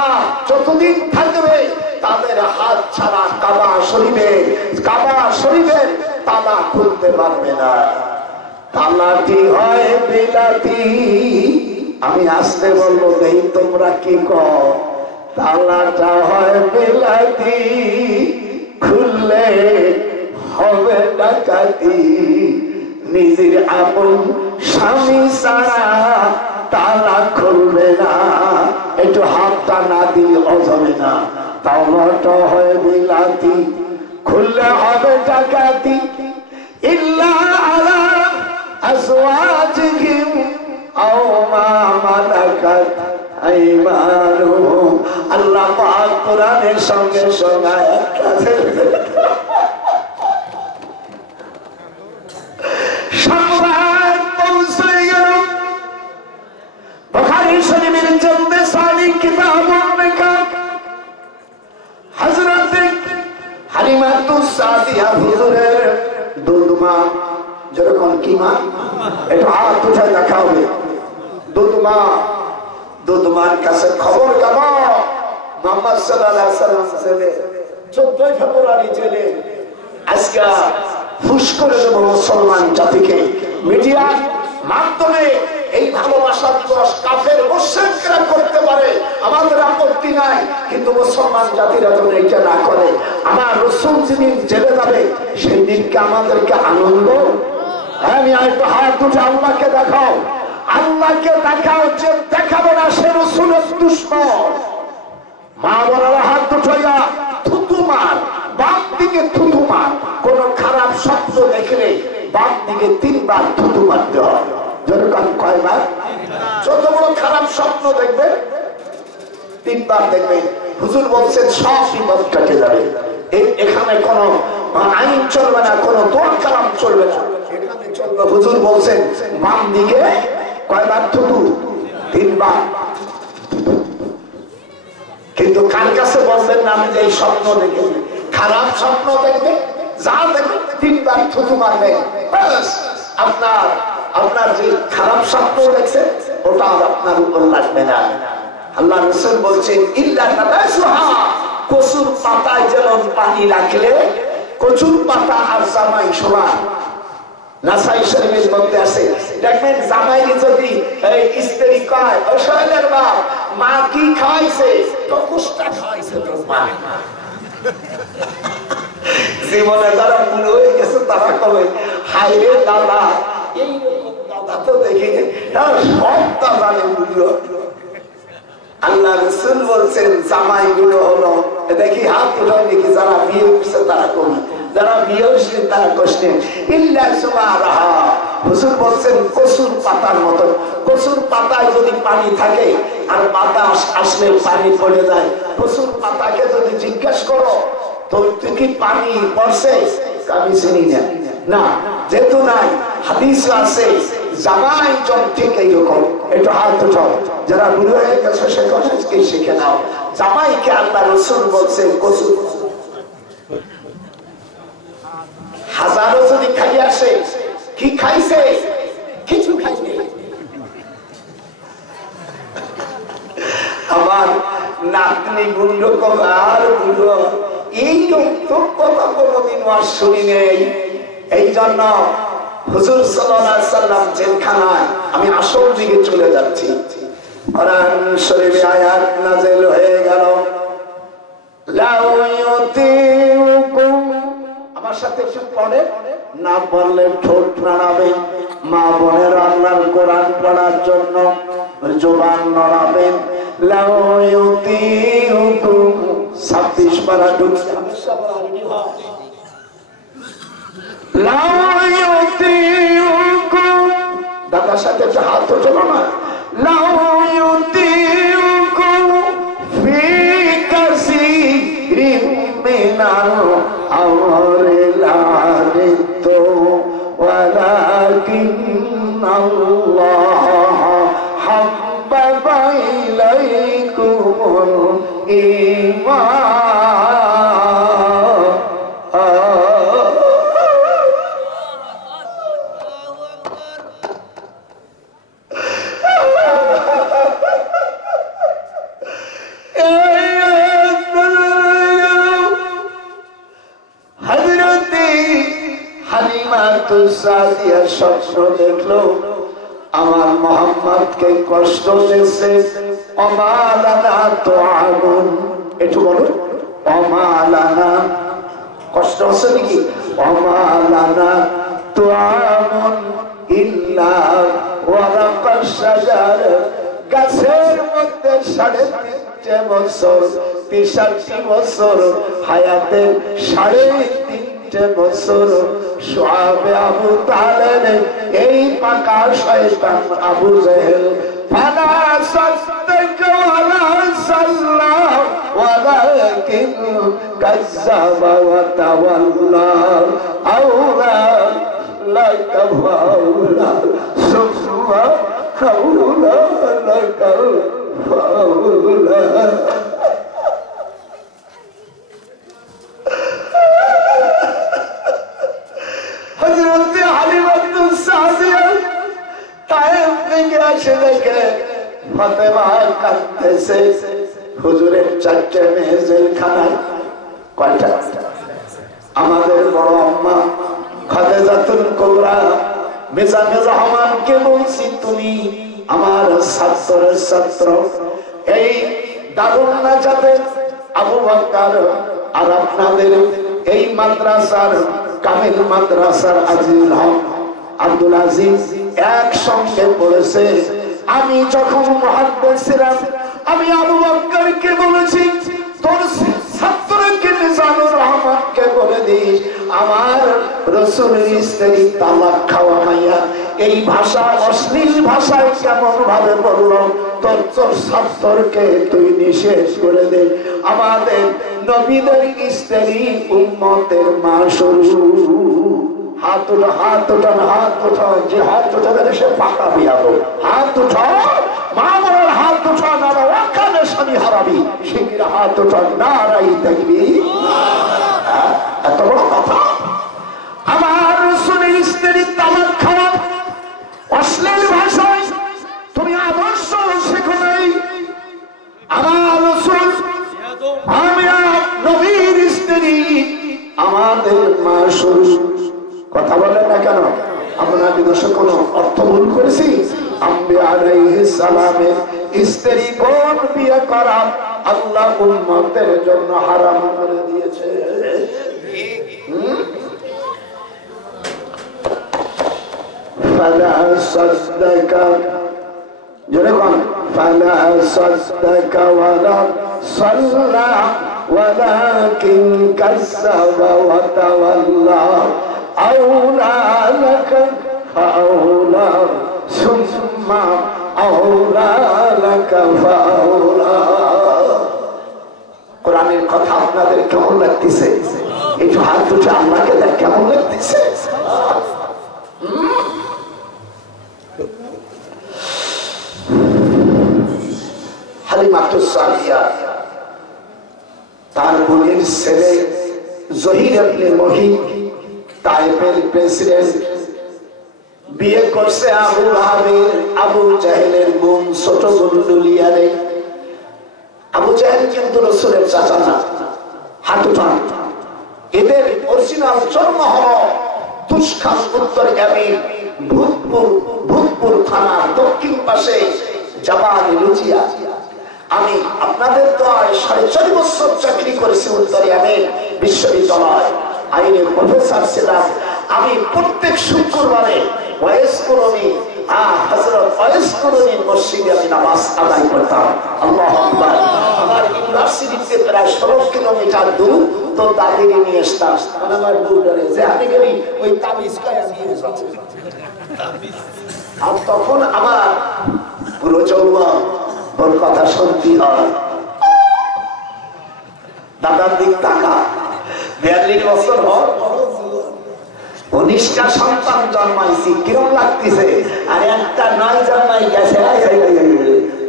আর যতদিন থাকবে তাদের হাত ছাড়া কাবা শরীফের তালা খুলতে পারবে না। তালাটি হয় বিলাতি। আমি আসতে বলবো দেই তোমরা কি কও? তালাটা হয় বিলাতি, খুললে হবে ডাকাতি। নিজের আপন স্বামী ছাড়া তালা খুলবে না। একটু হাতটা না দিয়ে অজবে না। তালাটা হয় বিলাতি, খুললে হবে ডাকাতি। ইল্লা আলা আজওয়াজিহিম আও মা মালাকাত আইমানুহুম। আল্লাহ পাক কোরআনের সঙ্গে সঙ্গে সংবাদ পৌঁছে গেল। বুখারী শরীফের জলদে সালিক কিতাবুন নিকাহ হযরত হালিমাতুস সাদিয়া হুজুরের দুধমা, যেরকম কি মা, একটু হাত উঠায় দেখা হবে। দুধমার কাছে খবর গেল মুহাম্মদ সাল্লাল্লাহু আলাইহি ওয়াসাল্লাম জেলে 14 ফেব্রুয়ারি জেলে। আজকে ফুস করে দেব মুসলমান জাতিকে। মিডিয়ার মাধ্যমে এই ভালোবাসা দিবস কাফের মুশরিকরা করতে পারে, আমাদের আপত্তি নাই, কিন্তু মুসলমান জাতিরা যেন এটা না করে। আমার রাসূল যেদিন জেলে যাবে সেই দিনকে আমাদেরকে আনন্দ। আমি একটু হাত উঠে আল্লাহকে দেখাও, আল্লাহকে দেখাও। যে দেখাবে না সে রাসূলের দুশমন। মা বড়রা হাত উঠাইয়া থুতু মার, বাম দিকে থুতু মার। কোন খারাপ শব্দ দেখলে বাম দিকে 3 বার থুতু মারতে হয়। যেরকম কয়বার? যত বড় খারাপ স্বপ্ন দেখবেন 3 বার দেখবেন হুজুর বলছেন সব বিপদ কেটে যাবে। এখানে কোনো আইন চলবে না, কোনো দোয়া কালাম চলবে না, এখানে চলবে হুজুর বলছেন বাম দিকে কয়বার থুতু? 3 বার। কিন্তু কার কাছে বলবেন না আমি যে এই স্বপ্ন দেখি, খারাপ স্বপ্ন দেখবে যা দেখবে 3 বার থুতু মারবে, আপনার যে খারাপ স্বপ্ন দেখছে ওটা আর আপনার উপর লাগবে না। আল্লাহ রাসূল বলছেন ইল্লা তাবাসুহা, কচুর পাতায় যেমন পানি রাখলে কচুর পাতা আর জামাই সমান। নাসাই শরীফের মধ্যে আছে, দেখবেন জামাই যদি এই স্ত্রী কয় ও শৈলের বাপ মা কি খাইছে, তো কুষ্টা খাইছে তোর মা। জীবনে যারা বুড়ো হয়ে গেছে তারা কবে হাই রে দাদা, এইরকম দাদা তো দেখিনি, সব দাদা বুড়ো। আল্লাহ রাসূল বলছেন জামাই গুলো হলো, দেখি হাত উঠায় দেখি যারা বিয়ে করছে তারা কোন, যারা বিয়ে হয়েছে তারা কষ্টেন ইল্লা সুমারাহা। হুজুর বলছেন কচুর পাতার মতো, কচুর পাতায় যদি পানি থাকে আর বাতাস আসলে পানি পড়ে যায়, কচুর পাতাকে যদি জিজ্ঞাসা করো তো তুই কি পানি পড়ছে, আমি চিনি না, না যেহেতু নাই হাদিস আছে জামাই জন ঠিক এইরকম। একটু হাত উঠাও যারা বুড়ো হয়ে গেছে সে কথা শিখে নাও। জামাইকে আল্লাহ রাসূল বলছে কচুর, হাজারো যদি খাই আসে কি খাইছে, কিছু খাইছে। আমার নাতনি বুড়ো আর বুড়ো এইরকম কথা কোনদিন আর শুনি নেই। এই জন্য হুজুর সাল্লাল্লাহু আলাইহি সাল্লাম জেলখানায়, আমি আসল দিকে চলে যাচ্ছি, কোরআন শরীফে আয়াত নাযিল হয়ে গেল লাউ ইউতিউকুম, আমার সাথে একটু পড়ে না বললে ঠোঁট নাড়াবেন, মা বোনের আল্লাহর কোরআন পড়ার জন্য জবান নড়াবেন। লাউ ইউতিউকুম 26 পারা ঢুকছে, লাউ ইউতিউকুম, দাদার সাথে একটু হাত উঠালো না, লাউ ইউতিউকুম ফি কাসীরিম মিনাল আমরি লানিতু ওয়ালাকিন্নাল্লাহ হাব্বাবা ইলাইকুমুল ঈমান। স্বপ্ন দেখলো আমার মোহাম্মদকে কষ্ট দিয়েছে, অমালানা তো আগুন, একটু বলো অমালানা, কষ্ট হচ্ছে নাকি, অমালানা তো আগুন ইল্লা ওয়ারাকাশ শাজার, গাছের মধ্যে 3.5 বছর 63 বছর হায়াতের 3.5 বছর শুআবে আবু তালেব এই পাকা শয়তান আবু জেহেল ফালা সাদ্দাক ওয়ালা সাল্লা ওয়ালাকিন কাজ্জাবা ওয়া তাওয়াল্লা আওলা লাকা ফাউলা সুবহা কাউলা লাকা ফাউলা। হযরতে হালিমাতুস সাদিয়া তায়েফ থেকে এসে দেখে ফাতেমা কাঁদতেছে, হুজুরের 4টে মেয়ে জেলখানায়। কয়টা? আমাদের বড় আম্মা খাদিজাতুল কুবরা মিজানুর রহমানকে বলছি তুমি আমার ছাত্রের ছাত্র, এই দারুন নাজাতে আবু বকর আর আপনাদের এই মাদ্রাসার কামিল মাদ্রাসার আজিজুল হক আব্দুল আজিজ একসঙ্গে পড়েছে। আমি যখন মুহাদ্দিস ছিলাম আমি আবু বকরকে বলেছি তোর ছাত্রকে মিজানুর রহমানকে বলে দিস আমার রাসূলের স্ত্রী তালাক খাওয়া মাইয়া এই ভাষা অশ্লীল ভাষায় কেমন ভাবে বলল, তোর ছাত্রকে তুই নিষেধ করে দে। আমাদের নবীদের স্ত্রী উম্মতের মা শুরু। হাত উঠা, হাত উঠান, হাত উঠাও, যে হাত উঠাবে সে পাকা বিয়াবো। হাত উঠাও, মা বলার হাত উঠা না, ওখানে স্বামী হারাবি। শিগগির হাত উঠান, নারাই দেখবি। এত বড় কথা। আমার রাসূলের স্ত্রী তামাক খাওয়া অশ্লীল ভাষায় তুমি আদর্শ শেখো নাই। আমার রাসূল আমি নবীর স্ত্রী, আমাদের মা শুরু। কথা বলেন না কেন? আমরা বিদেশে কোনো অর্থ ভুল করেছি? আম্বিয়া আলাইহিস সালামের স্ত্রী কোন বিয়ে করা আল্লাহ উম্মতের জন্য হারাম করে দিয়েছে। ফালা সাদদাকা, জোরে কোন, ফালা সাদদাকা ওয়ালা সাল্লা ওয়ালাকিন কাযাবা ওয়া তাওয়াল্লা আওলা লাকা ফাওলা সুম্মা আওলা লাকা ফাওলা। কোরআনের কথা আপনাদের কেমন লাগতেছে? একটু হাত উঠে আল্লাহকে দেখ কেমন লাগতেছে। হালিমাতুস সাদিয়া তার বোনের ছেলে জহির ইবনে মুহিব তায়েফের প্রেসিডেন্ট, বিয়ে করছে আবু লাহাবের আবু জাহেলের বোন, ছোট বোন দুলিয়ারে। আবু জাহেল কিন্তু রাসূলের চাচা না। হাত উঠান। এদের অরিজিনাল জন্ম হলো তুষখান উত্তর গ্রামের ভূতপুর থানার দক্ষিণ পাশে জাবাল লুচিয়া। আমি আপনাদের দোয়ায় 4.5 বছর চাকরি করেছি উত্তরিয়ামের বিশ্ববিদ্যালয়, আইনের প্রফেসর ছিলাম। আমি প্রত্যেক শুক্রবারে মসজিদে আমি নামাজ আদায় করতাম। আল্লাহু আকবার। আমার ইউনিভার্সিটিতে প্রায় 16 কিলোমিটার দূর, তো দাদিকে নিয়ে আসতাম। আমার দুধরে যে আমি গেলি ওই তাবিজ কায়া দিয়ে যাচ্ছে। আর তখন আমার পুরো যৌবন, ওর কথা শুনতে হয়। দাদার দিক তাকা, 42 বছর হয়, 19টা সন্তান জন্মাইছি, কিরম লাগতেছে? আর একটা নয় জন্মাই গেছে,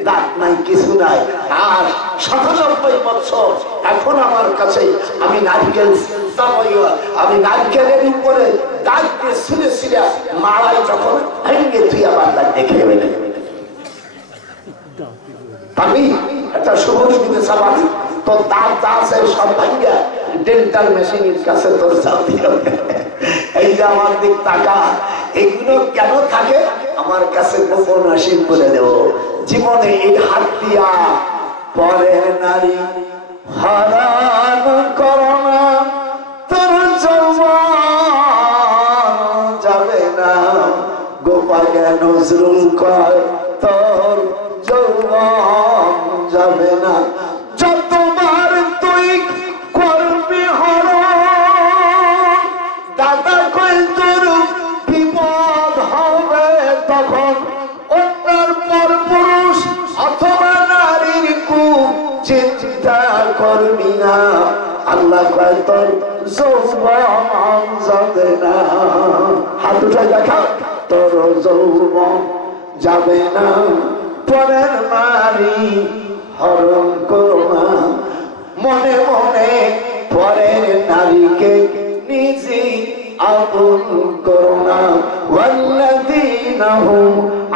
দাঁত নাই, কিছু নাই। আর 97 বছর এখন আমার কাছে। আমি নারকেলের উপরে দাঁত দিয়ে শুনে ছিলা মারাই যখন ভেঙে তুই আবার দাঁত দেখে এলে আমি একটা সুবর্ণ দিতে চাবানি, তোর দাঁত যা আছে সব ভাঙ্গা ডেন্টাল মেশিনের কাছে তোর চাবি হবে। এই যে আমার দিক তাকা, এগুলো কেন থাকে আমার কাছে গোপন আসিন বলে দেব। জীবনে এই হাত দিয়া পরে নারী হারান করোনা, তোর যৌবন যাবে না। গোপালে নজরুল কয় তোর যৌবন যাবে না। যতবার তুই করবি হরণ, দাদা কই তোর বিপদ হবে তখন। অন্যের পর পুরুষ অথবা নারীর কুপ চিন্তা করবি না। আল্লাহ কয় তোর যৌবন যাবে না। হাত উঠে দেখা, তোর যৌবন যাবে না। পরের নারী হরণ করো না, মনে মনে পরের নারীকে নিজে আপন করো না। ওয়াল্লাযীনা হুম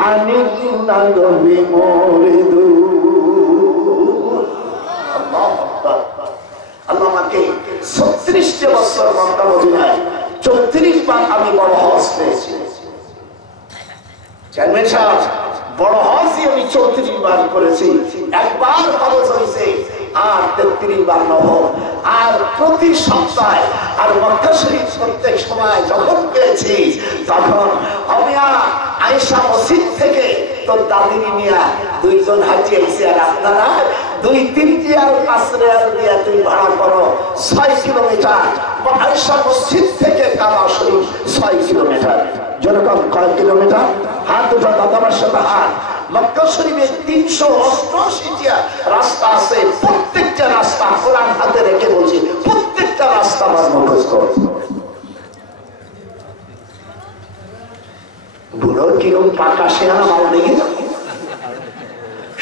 আনিল লাগবি মুরিদুন। আল্লাহু আকবার। আল্লাহ আমাকে 36 বছর মক্কা মদিনায় 34 বার আমি বড় হজ পেয়েছি। চেয়ারম্যান সাহেব, বড় হজই আমি 34 বার করেছি। একবার হজ হয়েছে আর 33 বার নফল। আর প্রতি সপ্তাহে আর মক্কা শরীফ প্রত্যেক সময় যখন পেয়েছি তখন আমি আয়েশা মসজিদ থেকে তোর দাদিনী নিয়ে 2 জন হাজি আইসি। আর আপনারা 2-3 রিয়াল 5 রিয়াল দিয়ে তুমি ভাড়া করো 6 কিলোমিটার। আয়েশা মসজিদ থেকে কাবা শরীফ 6 কিলোমিটার। যেরকম কয়েক কিলোমিটার, হাত দুটো দাদাবার সাথে হাত। মক্কা শরীফে 388টা রাস্তা আছে, প্রত্যেকটা রাস্তা কোরআন হাতে রেখে বলছি, প্রত্যেকটা রাস্তা আমার মুখস্থ। বুড়ো কিরম পাকা শেয়ানা মাল দেখে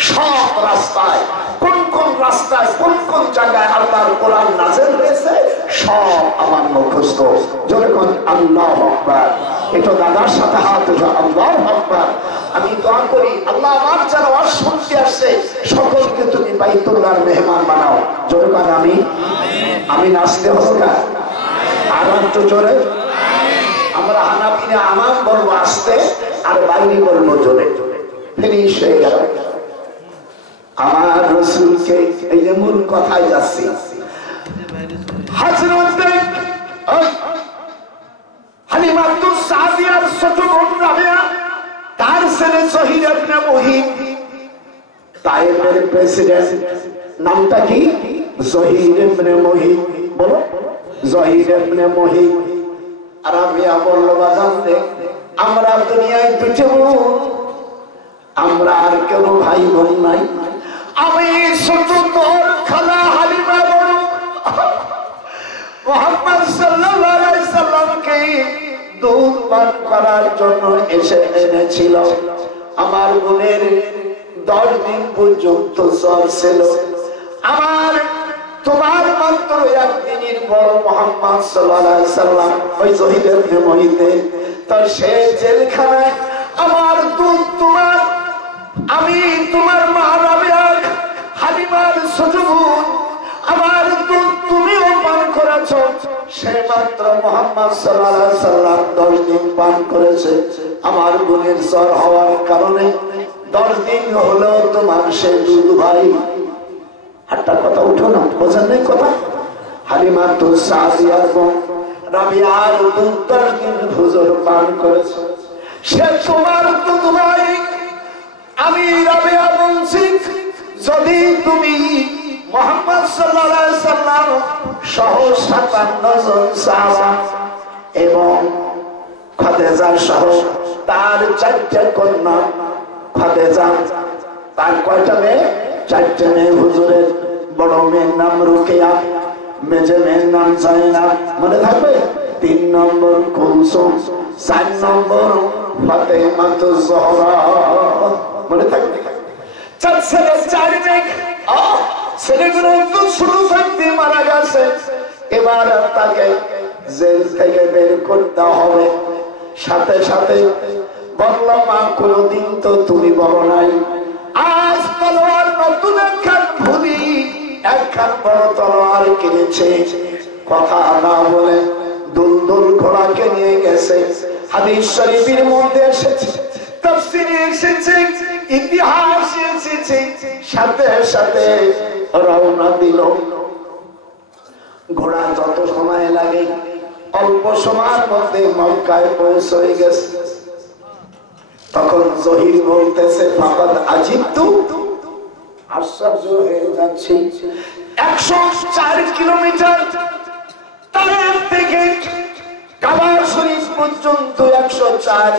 সব রাস্তায় কোন কোন রাস্তায় কোন কোন জায়গায় আল্লাহর কোরআন নাযিল হয়েছে সব আমার মুখস্থ। যখন আল্লাহু আকবার, এটা দাদার সাথে হাত উঠা আল্লাহু আকবার। আমি দোয়া করি আল্লাহ আমার যারা ওয়াজ শুনতে আসছে সকলকে তুমি বাইতুল্লাহর মেহমান বানাও। যখন আমি নাচতে হবে না, আর একটু জোরে। আমরা হানাফিরা আমান বলবো আস্তে, আর বাইরে বলবো জোরে। ফিনিশ হয়ে গেল। আমার রাসূলকে এই যে মূল কথায় যাচ্ছি, হযরত হালিমাতুস সাদিয়ার ছোট বোন রাবিয়া, তার ছেলে জহির ইবনে মুহিব, তায়েফের প্রেসিডেন্ট, নামটা কি? জহির ইবনে মুহিব। বলো, জহির ইবনে মুহিব। রাবিয়া বলল, বাজান রে, আমরা দুনিয়ায় দুটো বোন, আমরা আর কেউ ভাই বোন নাই। আমি ছোট, তোর খালা হালিমা বড়। মুহাম্মদ সাল্লাল্লাহু আলাইহি সাল্লামকে দুধ পান করার জন্য এসে এনেছিল। আমার বোনের 10 দিন পর্যন্ত জ্বর ছিল। আমার তোমার মাত্র একদিনের বড় মুহাম্মদ সাল্লাল্লাহু আলাইহি সাল্লাম ওই জহিদের মহিতে, তার সে জেলখানায়। আমার দুধ তোমার, আমি তোমার মা রাবিয়া হালিমার ছোট বোন, আমার দুধ তুমিও পান করেছ। সে মাত্র মুহাম্মদ সাল্লাল্লাহু আলাইহি সাল্লাম 10 দিন পান করেছে। আমার বোনের জ্বর হওয়ার কারণে 10 দিন হলো তোমার সে দুধ ভাই। একটা কথা উঠো না, বোঝেন নাই কথা? হালিমাতুস সাদিয়ার বোন রাবিয়ার দুধ 10 দিন হুজুর পান করেছে। সে তোমার দুধ ভাই। আমি রাবিয়া বলছি, যদি তুমি মুহাম্মদ সাল্লাল্লাহু আলাইহি সাল্লাম সহ 57 জন সাহাবা এবং খাদিজা সহ তার 4টা কন্যা, খাদিজা তার কয়টা মেয়ে? 4টা মেয়ে। হুজুরের বড় মেয়ের নাম রুকিয়া, মেজে মেয়ের নাম জাইনাব, মনে থাকবে? 3 নম্বর কুলসুম, 4 নম্বর ফাতেমাতুজ জোহরা, মনে থাকবে? 4 ছেলে 4 মেয়ে। ছেলেগুলো একটু শুরু থাকতে মারা গেছে। এবার তাকে জেল থেকে বের করতে হবে। সাথে সাথে বললাম, মা কোনদিন তো তুমি বলো নাই, আজ তলোয়ার নতুন একখান ভুলি, একখান বড় তলোয়ার কিনেছে। কথা না বলে দুলদুল ঘোড়াকে নিয়ে গেছে। হাদিস শরীফের মধ্যে এসেছে, তাফসীরে এসেছে, ইতিহাসে এসেছে। সাথে সাথে রওনা দিল। ঘোড়া যত সময় লাগে অল্প সময়ের মধ্যে মক্কায় পৌঁছে গেছে। তখন জহির বলতেছে, ফাকাদ আজিবতু, আশ্চর্য হয়ে যাচ্ছি। 104 কিলোমিটার তায়েফ থেকে কাবা শরীফ পর্যন্ত 104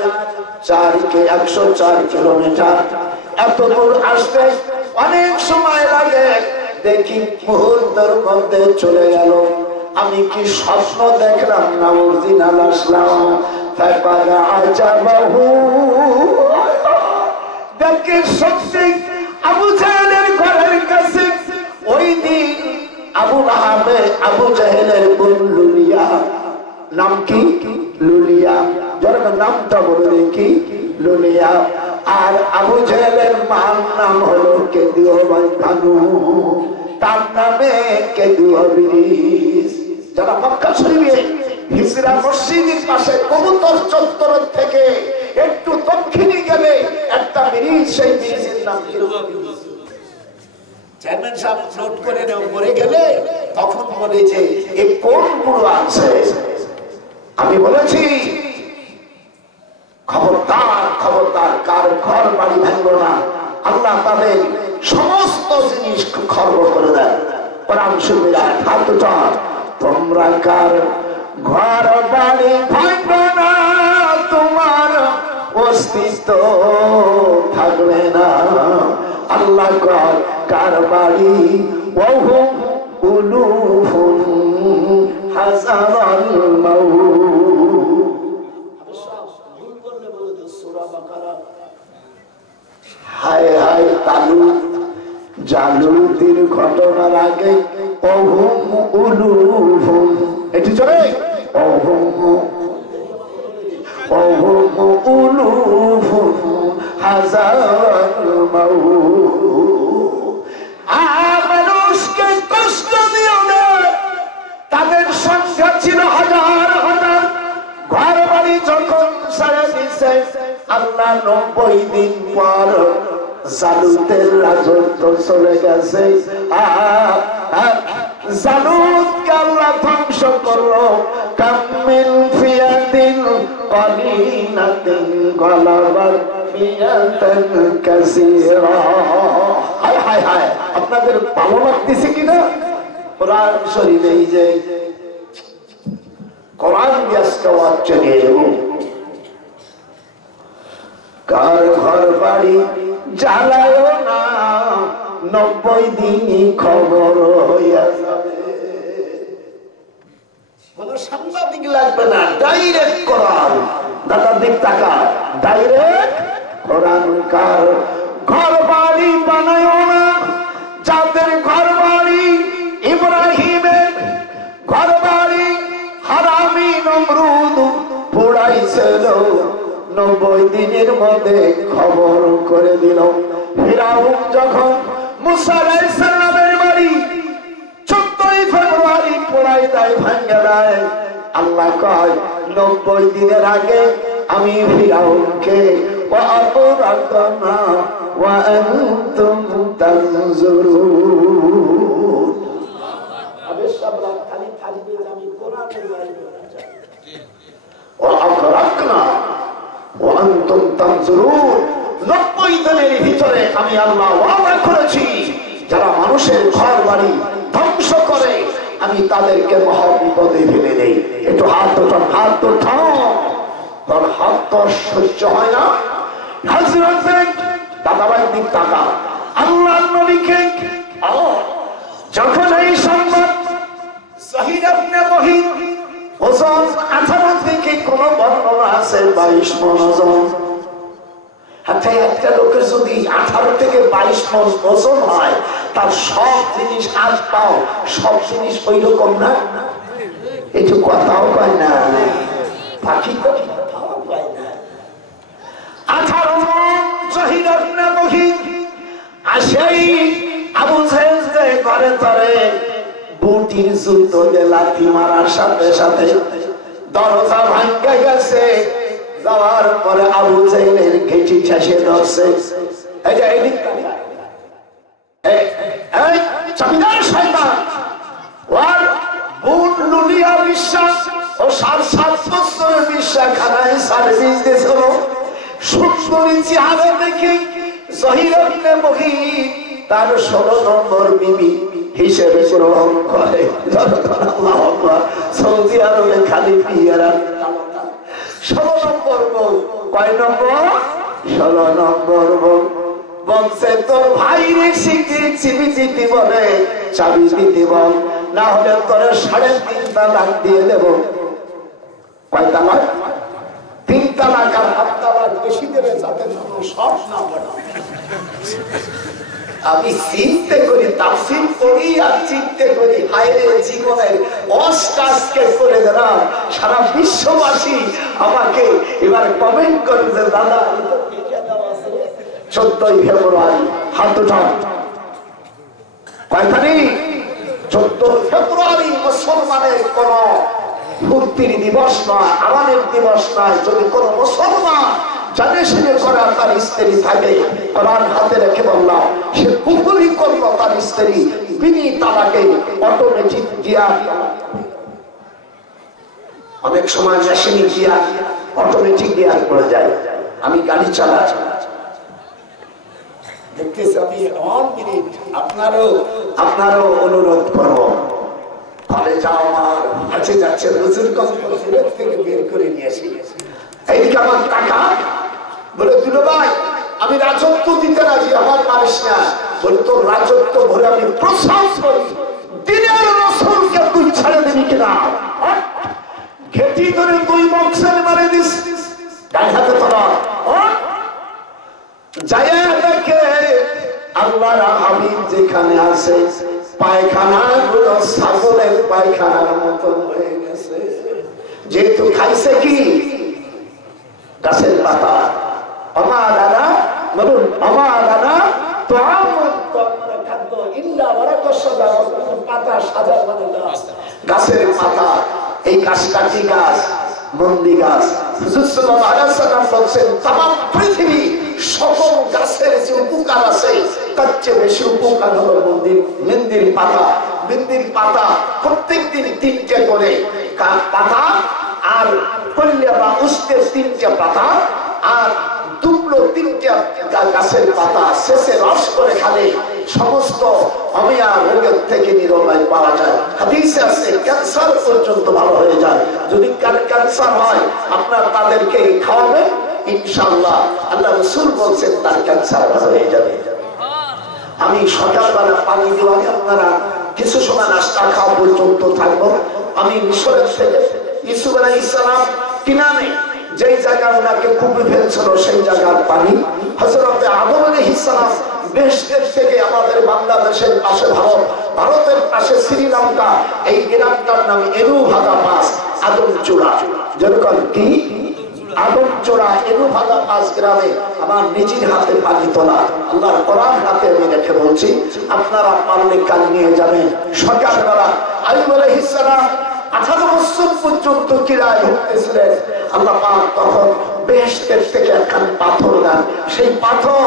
কিলোমিটার। এত দূর আসতে অনেক সময় লাগে। দেখি মুহূর্তের মধ্যে চলে গেল। আমি কি স্বপ্ন দেখলাম না অরিজিনাল আসলাম? দেখে সত্যি আবু জাহেলের ঘরের কাছে ওই দিন আবু জাহেলের বোন লুলিয়া, নাম কি? লুলিয়া। যার নামটা বলে দেখি, লুলিয়া। আর আবু জাহেলের মার নাম হলো কেদুয়া বানু, তার নামে কেদুয়া ব্রিজ। যারা মক্কা শরীফে হিজরা মসজিদের পাশে কবুতর চত্বর থেকে একটু দক্ষিণে গেলে একটা ব্রিজ, সেই ব্রিজের নাম কেদুয়া ব্রিজ। চেয়ারম্যান সাহেব নোট করে নেও, পরে গেলে তখন বলে যে এই কোন বুড়ো আছে। আমি বলেছি, খবরদার খবরদার, কার ঘর বাড়ি ভাঙবো না। আল্লাহ তাদের সমস্ত জিনিস খর্ব করে দেয়। কোরআন শুনবিরা হাত উঠা, তোমরা কার ঘর বাড়ি ভাঙবো না, তোমার অস্তিত্ব থাকবে না। আল্লাহ কয় কার বাড়ি ওহুম উলুফুন হাযারাল মাউত। হায় হায় তালুত জালুতের ঘটনার আগে ওহুম উলুফুন, এটি চলে ওহুম উলুফুন হাযারাল মাউত। মানুষকে কষ্ট দিও না, তাদের সংখ্যা ছিল হাজার হাজার। ঘর বাড়ি যখন ছেড়ে দিছে আল্লাহ 90 দিন পর জালুতের রাজত্ব চলে গেছে। জালুতকে আল্লাহ ধ্বংস করলো। কামিল ফিয়াতিন কালিনাতিন গালাবাত ফিয়াতান কাসীরা। হায় হায় হায়, আপনাদের ভালো লাগতেছে কিনা? কোরআন শরীফে এই যে কোরআন ব্যস্ত হচ্ছে কার ঘর বাড়ি জ্বালায় না 90 দিনই খবর হইয়া যাবে। কোন সাংবাদিক লাগবে না, ডাইরেক্ট কোরআন। দাদার দিক টাকা ডাইরেক্ট কোরআন। কার ঘর বাড়ি বানায় না, যাদের ঘর বাড়ি ইব্রাহিমের ঘর বাড়ি হারামি নমরুদ পুড়াইছিল, 90 দিনের মধ্যে খবর করে দিল। ফিরাউন যখন মুসা আলাইহিস সালামের বাড়ি 14 ফেব্রুয়ারি পোড়াই দেয়, ভাঙ্গে দেয়, আল্লাহ কয় 90 দিনের আগে আমি ফিরাউনকে ওয়াবরাকনা ওয়া আনতুম তানজুরুন। আবে সাবরা খালি থাকবে, আমি কোরআনের বাড়ি বানাচ্ছি। ওয়াবরাকনা ওয়া আনতুম তানজুরুন। 90 দিনের ভিতরে আমি আল্লাহ ওয়াদা করেছি, যারা মানুষের ঘর বাড়ি ধ্বংস করে আমি তাদেরকে মহা বিপদে ফেলে দেই। একটু হাত উঠান, হাত উঠাও, তোর হাত তো সহ্য হয় না। দাদাভাই দিক টাকা আল্লাহ নবীকে যখন এই সংবাদ শহীদ আপনি বহিন ওজন 18 থেকে কোন বর্ণনা আছে 22 মণ ওজন। একটা লোকের যদি 18 থেকে 22 মণ ওজন হয়, তার সব জিনিস হাত পাও সব জিনিস ওই রকম না। একটু কথাও কয় না, পাখি তো কথাও কয় না। 18 মণ শহীদ আপনি বহিন আসেই আবু জেহেল ঘরে ধরে বুটির যুদ্ধ দিয়ে লাথি মারার সাথে সাথে দরজা ভাঙ্গা গেছে। যাওয়ার পরে আবু জেহেলের ঘেঁটি ঠেসে ধরছে। এই যে এই চাবিদার শয়তান ওর বুট লুলিয়া বিশ্বাস ও 7.5 বছরের বিশ্বাখানায় সার্ভিস দিয়েছিল। সুন্দরী চেহারা দেখে জহির ইবনে মুগীর তার 16 নম্বর বিবি হিসেবে গ্রহণ করে। আল্লাহু আকবার। সৌদি আরবে খালি বিয়েরা 16 নম্বর বউ। কয় নম্বর? 16 নম্বর বউ। বলছে তোর ভাইরে শিখে চিবি দিতে বলে, চাবি দিতে বল, না হলে তোর 3.5 তালাক দিয়ে দেব। কয় তালাক? 3 তালাক আর 7 তালাক বেশি দেবে, যাতে সব না বলে। আমি চিন্তে করি, তাফসীর করি আর চিন্তে করি, হায়রে জীবনের অষ্টাজকে করে দিলাম। সারা বিশ্ববাসী আমাকে এবার কমেন্ট করে যে দাদা 14 ফেব্রুয়ারি হাত উঠান। কয় তারিখ? 14 ফেব্রুয়ারি মুসলমানের কোন ফুর্তির দিবস নয়, আরামের দিবস নয়। যদি কোন মুসলমান জানে শুনে করা তার স্ত্রী থাকে, কোরআন হাতে রেখে বললাম সে কুফরি করলো, তার স্ত্রী বিনি তালাকে অটোমেটিক গিয়ার, অনেক সময় মেশিনিক গিয়ার, অটোমেটিক গিয়ার করে যায়। আমি গাড়ি চালাই, দেখতেছি আমি 1 মিনিট আপনারও অনুরোধ করবো, ফলে যাও আমার কাছে যাচ্ছে হুজুর কম থেকে বের করে নিয়ে আসি। এইদিকে আমার টাকা বলে দুলো ভাই আমি রাজত্ব দিতে রাজি, আমার পারিস না। বলে তোর রাজত্ব ভরে আমি প্রশংসা করি, দিনের রাসূলকে তুই ছেড়ে দিবি কিনা? ঘেটি ধরে তুই বক্সের মারে দিস, ডান হাতে তোলা যায়া দেখে আল্লাহর হাবিব যেখানে আছে পায়খানা গুলো ছাগলের পায়খানার মতন হয়ে গেছে। যেহেতু খাইছে কি গাছের পাতা, আমারানা বলুন আমারানা তো খাদ্য ইল্লা ওয়ারাকাসদা, পাতা সাদা মানে গাছের পাতা। এই গাছটা কি গাছ? বন্দি গাছ। হুজুর সাল্লাল্লাহু আলাইহি ওয়াসাল্লাম বলেন तमाम পৃথিবী সকল গাছের যে উপকার আছে তার চেয়ে বেশি উপকার হলো মেহেন্দির পাতা। মেহেন্দির পাতা প্রত্যেকদিন 3টে করে পাতা, আর কল্যা বা উস্তের 3টে পাতা, আর দুবলো 3টে গাছের পাতা শেষে রস করে খালে সমস্ত অমিয়া রোগের থেকে নিরাময় পাওয়া যায়। হাদিসে আছে ক্যান্সার পর্যন্ত ভালো হয়ে যায়। যদি ক্যান্সার হয় আপনার তাদেরকে খাওয়াবেন, ইনশাআল্লাহ আল্লাহ রাসূল বলেন তার ক্যান্সার ভালো হয়ে যাবে। আমি সকালবেলা পানি দেওয়ানি আপনারা কিছু সময় নাস্তা খাওয়া পর্যন্ত থাকবো। আমি মিশরের থেকে ইউসুফ আলাইহিস সালাম কিনানে যেই জায়গায় ওনাকে কুপে ফেলছিল সেই জায়গার পানি, হযরত আদম আলাইহিস সালাম বেহেশতের থেকে আমাদের বাংলাদেশের পাশে ভারতের পাশে শ্রীলঙ্কা, এই গ্রামটার নাম এনুভাদা পাস, আদমচূড়া। যেরকম কি আদমচূড়া এনুভাদা পাস গ্রামে আমার নিজের হাতে পানি তোলা, আল্লাহর কোরআন হাতে আমি রেখে বলছি, আপনারা পারলে কাল নিয়ে যাবেন। সকালবেলা আইয়ুব আলাইহিস সালাম 18 বছর পর্যন্ত কিরায় ভুগতেছিলেন। আল্লাহ পাক তখন বেহেশতের থেকে একখান পাথর দেন। সেই পাথর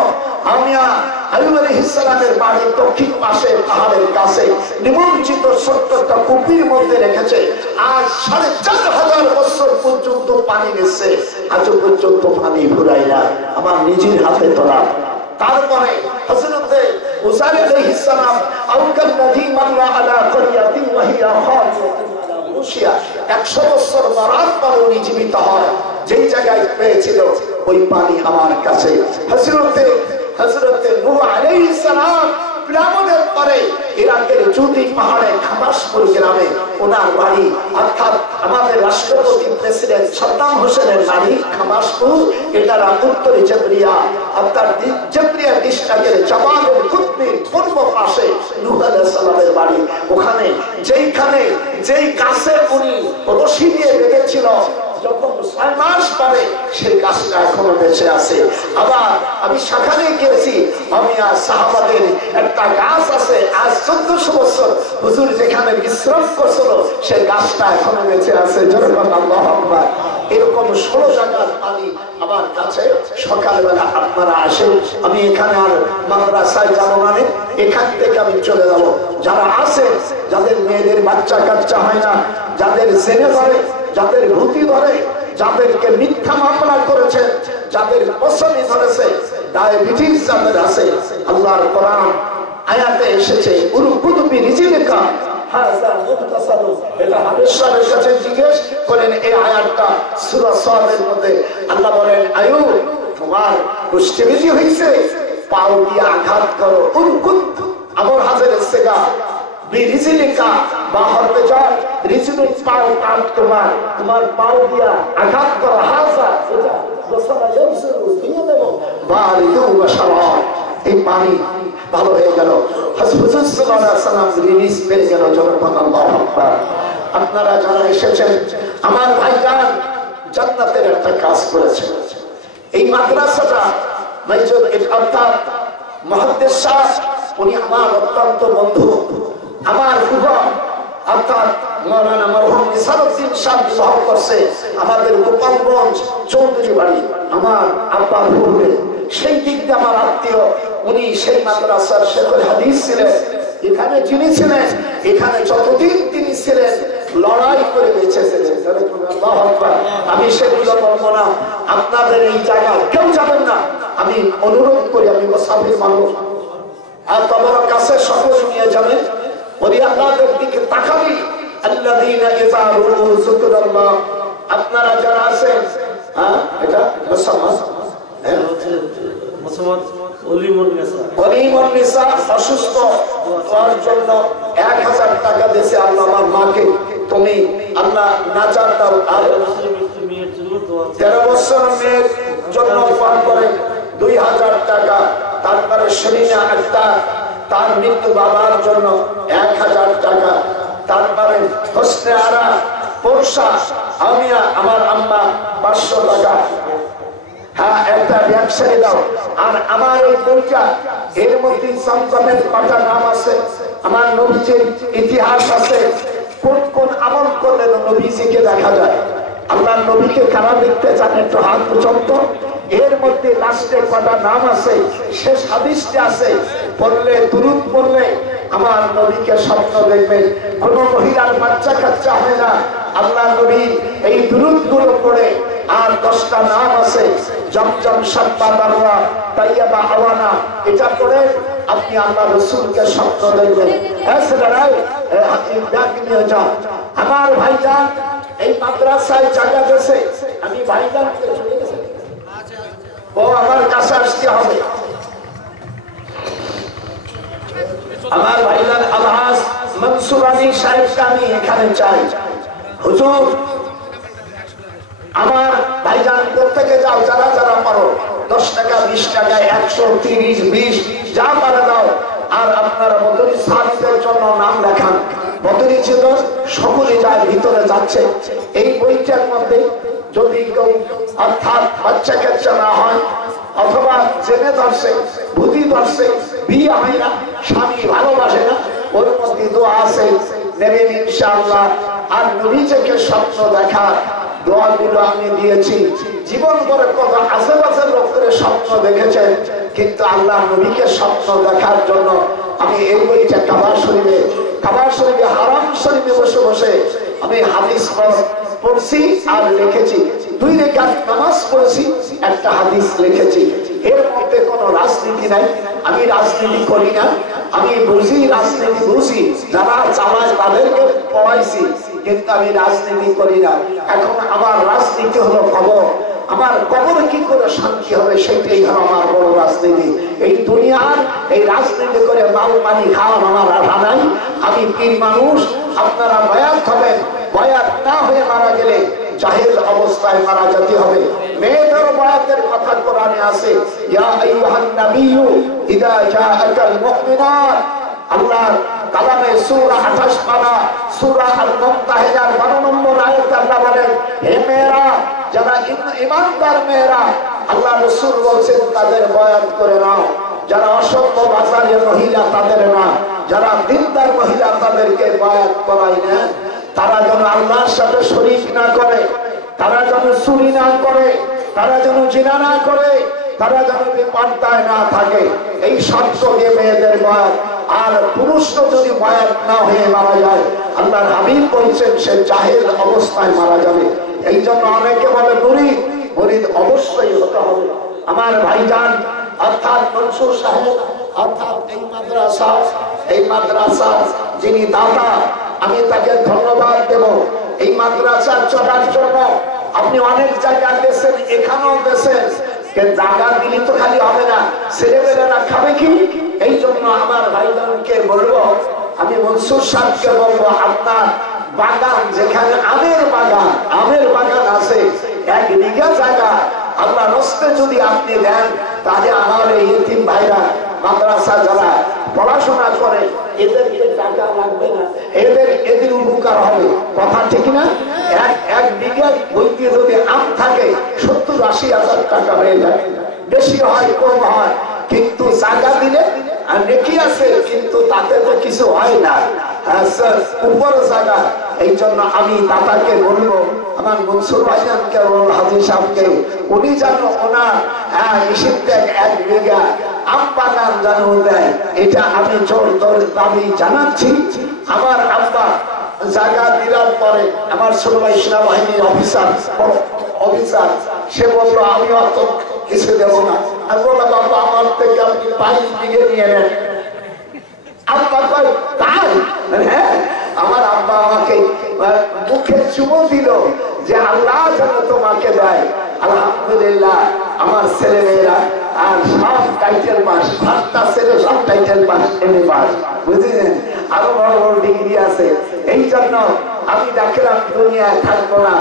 আইয়ুব আলাইহিস সালামের বাড়ির দক্ষিণ পাশে পাহাড়ের কাছে নিমজ্জিত ছোট্ট একটা কুপির মধ্যে রেখেছে। আজ 4500 বছর পর্যন্ত পানি গেছে, আজ পর্যন্ত পানি ঘুরাই না, আমার নিজের হাতে তোলা। তারপরে হযরতে উযাইর আলাইহিস সালাম আউকাল নদী মাররা আলা করিয়াতি ওয়া হিয়া খালিয়াতুন আলা রুশিয়া, 100 বছর মরার পর উনি জীবিত হয়। যেই জায়গায় পেয়েছিল ওই পানি আমার কাছে। হযরতে নূহ আলাইহিস সালাম পিরামিডের পরে ইরাকের জুদি পাহাড়ে খাবাসপুর গ্রামে ওনার বাড়ি, অর্থাৎ আমাদের রাষ্ট্রপতি প্রেসিডেন্ট সাদ্দাম হোসেনের বাড়ি খাবাসপুর। এটা উত্তরে জেবরিয়া, অর্থাৎ জেবরিয়া ডিস্ট্রিক্টের জামালের কুতবির পূর্ব পাশে নূহ আলাইহিস সালামের বাড়ি। ওখানে যেই গাছে উনি রশি দিয়ে বেঁধেছিল, যখন 6 মাস পরে সেই গাছটা এখনো বেঁচে আছে। আবার আমি সেখানে গিয়েছি, আমি আর সাহাবাদের একটা গাছ আছে, আজ 1400 বছর হুজুর যেখানে বিশ্রাম করছিল সেই গাছটা এখনো বেঁচে আছে। যখন আল্লাহু আকবার। এরকম 16 জায়গার পানি আমার কাছে। সকালবেলা আপনারা আসেন, আমি এখানে আর মাদ্রাসায় যাবো মানে এখান থেকে আমি চলে যাব। যারা আছে, যাদের মেয়েদের বাচ্চা কাচ্চা হয় না, যাদের জেনে ধরে, যাদের ভূতি ধরে, যাদেরকে মিথ্যা মামলা করেছে, যাদের পছন্দ ধরেছে, ডায়াবেটিস যাদের আছে, আল্লাহর কোরআন আয়াতে এসেছে উরকুতুবি রিজিকা হাযা মুখতাসারু। এটা হাদিসের কাছে জিজ্ঞেস করেন এই আয়াতটা সূরা সাদের মধ্যে আল্লাহ বলেন, আয়ুব তোমার কুষ্ঠবিধি হইছে, পাও দিয়ে আঘাত করো। উরকুত আমর হাজার সেগা বিরিজিলিকা বাহর পে যায়, রিজিলুল পাও কাট তোমার পাও দিয়া আঘাত করো। হাযা এটা বসালা ইয়ামসুরু দিয়ে দেব বারিদু ওয়া শারাব। এই পানি ভালো হয়ে গেল। হযরত সাল্লাল্লাহু আলাইহি ওয়াসাল্লাম রিলিজ পেয়ে গেল। যখন আল্লাহু আকবার। আপনারা যারা এসেছেন আমার ভাইজান জান্নাতের একটা কাজ করেছেন। এই মাদ্রাসাটা মাইজুল অর্থাৎ মুহাদ্দিস সাহেব উনি আমার অত্যন্ত বন্ধু, আমার ফুফা অর্থাৎ মাওলানা মরহুম নিসারউদ্দিন সাহেব বিবাহ করছে আমাদের গোপালগঞ্জ চৌধুরী বাড়ি, আমার আব্বার ফুফে। সেই দিক দিয়ে আমার আত্মীয়। উনি সেই মাদ্রাসার শেখুল হাদিস ছিলেন। এখানে যিনি ছিলেন, এখানে যতদিন তিনি ছিলেন লড়াই করে বেঁচেছিলেন। আমি সেগুলো বলবো না, আপনাদের এই জায়গা কেউ যাবেন না। আমি অনুরোধ করি, আমি মুসাফির মানুষ, আর তোমার কাছে সকল নিয়ে যাবেন। ওই আল্লাহর দিকে তাকাবি। আল্লাযীনা ইযা রুউ যিকরাল্লাহ। আপনারা যারা আছেন, এটা মুসলমান অসুস্থ তার জন্য 1000 টাকা দিয়েছে আল্লাহ আমার মাকে তুমি আল্লাহ নাজাত দাও আর 13 বছর মেয়ের জন্য পান করে 2000 টাকা তারপরে শরীনা আক্তার তার মৃত্যু বাবার জন্য 1000 টাকা তারপরে হোসনে আরা পরশা আমিয়া আমার আম্মা 500 টাকা হ্যাঁ একটা ব্যবসায়ী দাও আর আমার এই বইটা এর মধ্যে সম্পদের পাটা নাম আছে আমার নবীজির ইতিহাস আছে কোন কোন আমল করলে নবীজিকে দেখা যায় আল্লাহর নবীকে কারা দেখতে চান একটু হাত পর্যন্ত এর মধ্যে লাস্টে কটা নাম আছে শেষ হাদিসটা আছে পড়লে দুরূদ পড়লে আমার নবীকে স্বপ্ন দেখবেন কোন মহিলার বাচ্চা কাচ্চা হয় না আল্লাহর নবী এই দুরূদ গুলো পড়ে আর 10টা নাম আছে জমজম সাব্বা দারওয়া তাইয়্যিবা আওয়ানা এটা পড়ে আপনি আল্লাহর রাসূলকে স্বপ্ন দেখবেন এসরাই হাকিম ডাক নিয়ে যাও আমার ভাইজান এই মাদ্রাসায় জায়গা দেশে আমি ভাইজানকে চলে গেছি ও আমার কাছে আসতে হবে আমার ভাইজান আলহাজ মনসুর আলী সাহেবকে আমি এখানে চাই হুজুর আমার ভাইজান প্রত্যেকে যাও যারা যারা পারো 10 টাকা 20 টাকা 100 30 20 যা পারে দাও আর আপনারা মদনী সাহাবীদের জন্য নাম লেখান মদনী ছিল সকলে যায় ভিতরে যাচ্ছে এই বইটার মধ্যে যদি কেউ অর্থাৎ বাচ্চা কাচ্চা না হয় অথবা জেনে ধরছে বুদ্ধি ধরছে বিয়ে হয় না স্বামী ভালোবাসে না ওর মধ্যে দোয়া আছে নেবেন ইনশাআল্লাহ আর নবীজিকে স্বপ্ন দেখা দোয়াগুলো আমি দিয়েছি জীবন করে কত আশেপাশের লোকের স্বপ্ন দেখেছেন কিন্তু আল্লাহ নবীকে স্বপ্ন দেখার জন্য আমি এই বইটা কাবার শরীফে হারাম শরীফে বসে বসে আমি হাদিস পড়ছি আর লিখেছি 2 রাকাত নামাজ পড়েছি একটা হাদিস লিখেছি এর মধ্যে কোনো রাজনীতি নাই আমি রাজনীতি করি না আমি বুঝি রাজনীতি বুঝি যারা চালায় তাদেরকে পড়াইছি কিন্তু আমি রাজনীতি করি না এখন আমার রাজনীতি হলো কবর আমার কবর কি করে শান্তি হবে সেটাই হলো আমার বড় রাজনীতি এই দুনিয়ার এই রাজনীতি করে মাল মানি খাওয়া আমার আশা নাই আমি পীর মানুষ আপনারা বায়াত হবেন বায়াত না হয়ে মারা গেলে জাহেল অবস্থায় মারা যেতে হবে মেয়েদের বায়াতের কথা কোরআনে আছে ইয়া আইয়ুহান নাবিয়্যু ইযা জাআকাল মুমিনাত আল্লাহ কালামে সূরা 28 পারা সূরা আল-মুমতাহিনার 12 নম্বর আয়াতে আল্লাহ বলেন হে মেয়েরা যারা ঈমানদার মেয়েরা আল্লাহ রাসূল বলেন তাদের বায়াত করে নাও যারা অসভ্য ভাষার মহিলা তাদের না যারা দিনদার মহিলা তাদেরকে বায়াত করায় না তারা যেন আল্লাহর সাথে শরীক না করে তারা যেন চুরি না করে তারা যেন জিনা না করে তারা যেন বেপরদায় না থাকে এই শর্ত দিয়ে মেয়েদের বায়াত আর পুরুষও যদি বায়াত না হয়ে মারা যায় আল্লাহর হাবিব বলছেন সে জাহেল অবস্থায় মারা যাবে এই জন্য অনেকে বলে মুরিদ অবশ্যই হতে হবে আমার ভাইজান অর্থাৎ মনসুর সাহেব অর্থাৎ এই মাদ্রাসা যিনি দাতা আমি তাকে ধন্যবাদ দেব এই মাদ্রাসা চলার জন্য আপনি অনেক জায়গায় গেছেন এখানেও গেছেন জায়গা দিলে তো খালি হবে না ছেলেমেয়েরা খাবে কি এই জন্য আমার ভাইজানকে বলবো আমি মনসুর সাহেবকে বলবো আপনার বাগান যেখানে আমের বাগান আছে 1 বিঘা জায়গা আল্লাহ রাস্তায় যদি আপনি দেন তাহলে আমার এই ইতিম ভাইরা মাদ্রাসা যারা পড়াশোনা করে এদেরকে টাকা লাগবে না এদের উপকার হবে কথা ঠিক না 1 বিঘা বইতে যদি আম থাকে 70-80 হাজার টাকা হয়ে যায় বেশি হয় কম হয় কিন্তু জায়গা দিলে আর নেকি আছে কিন্তু তাতে তো কিছু হয় না উপর জায়গা এই জন্য আমি দাদাকে বলবো আমার মনসুর ভাইজানকে বলবো হাজী সাহেবকে উনি যেন ওনার ইসিমটেক 1 বিঘা আম বাগান যেন দেয় এটা আমি জোর দাবি জানাচ্ছি আমার আব্বা জায়গা দিলার পরে আমার ছোট ভাই সেনাবাহিনীর অফিসার সে বললো আমি অত কিছু দেবো না আমি বললাম বাবা আমার থেকে আপনি 22 বিঘে নিয়ে নেন আব্বা কয় তাই হ্যাঁ আমার আব্বা আমাকে মুখে চুমো দিল যে আল্লাহ যেন তোমাকে দেয় আলহামদুলিল্লাহ আমার ছেলেমেয়েরা আর সব টাইটেল পাস, 7টা ছেলে সব টাইটেল পাস, এমএ পাস, বুঝলেন? আরো বড় বড় ডিগ্রি আছে। এই জন্য আমি দেখলাম দুনিয়ায় থাকবো না।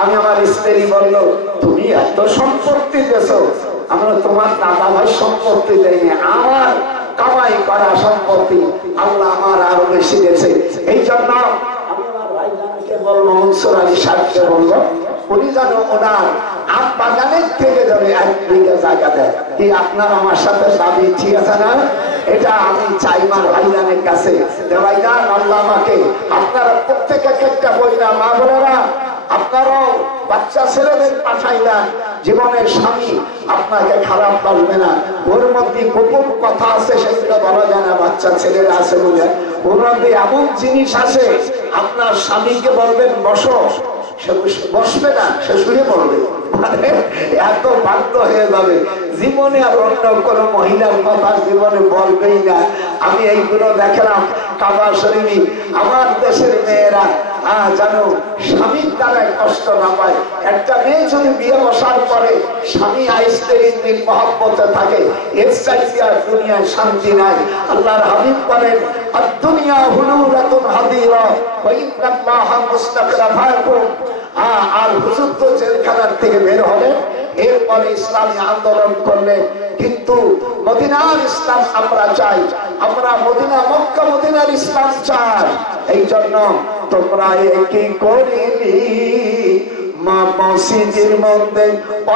আমি আমার স্ত্রী বললো, তুমি এত সম্পত্তি দেছো। আমরা তোমার দাদা ভাই সম্পত্তি দেয়নি, আমার কামাই করা সম্পত্তি আল্লাহ আমার আরো বেশি দিয়েছে। এই জন্য আমি আমার ভাইজানকে বলবো, মনসুর আলী সাহেবকে বলবো, উনি যেন ওনার আম বাগানের থেকে যাবে 1 বিঘা জায়গা দেয়। কি আপনার আমার সাথে দাবি ঠিক আছে না? এটা আমি চাই আমার ভাইজানের কাছে। ভাইজান, আল্লাহ আমাকে, আপনারা প্রত্যেকে একটা বই না, মা বোনেরা আপনারাও বাচ্চা ছেলেদের পাঠাইলেন, জীবনের স্বামী আপনাকে খারাপ বলবে না। ওর মধ্যে গোপন কথা আছে, সেগুলো বলা যায় না, বাচ্চা ছেলেরা আছে বলে। ওর মধ্যে এমন জিনিস আছে, আপনার স্বামীকে বলবেন বসো, সে বসবে না, সে শুয়ে পড়বে, মানে এত বাধ্য হয়ে যাবে। জীবনে আর অন্য কোন মহিলার কথা জীবনে বলবেই না। আমি এইগুলো দেখলাম কাবা শরীফে, আমার দেশের মেয়েরা যেন স্বামীর দ্বারাই কষ্ট না পায়। একটা মেয়ে যদি বিয়ে বসার পরে স্বামী আইস্তেরিন দিন মহব্বতে থাকে, এর চাইতে আর দুনিয়ায় শান্তি নাই। আল্লাহর হাবিব বলেন, আদ-দুনিয়া হুলুরাতুন হাদিরা ওয়া ইন্নাল্লাহা মুস্তাকরাফাকুম। আর হুজুর তো জেলখানার থেকে বের হলেন, এরপরে ইসলামী আন্দোলন করলেন। কিন্তু মদিনার ইসলাম আমরা চাই, আমরা মদিনা, মক্কা মদিনার ইসলাম চাই। এই জন্য তোমরা একই করিনি মা মসজিদের মধ্যে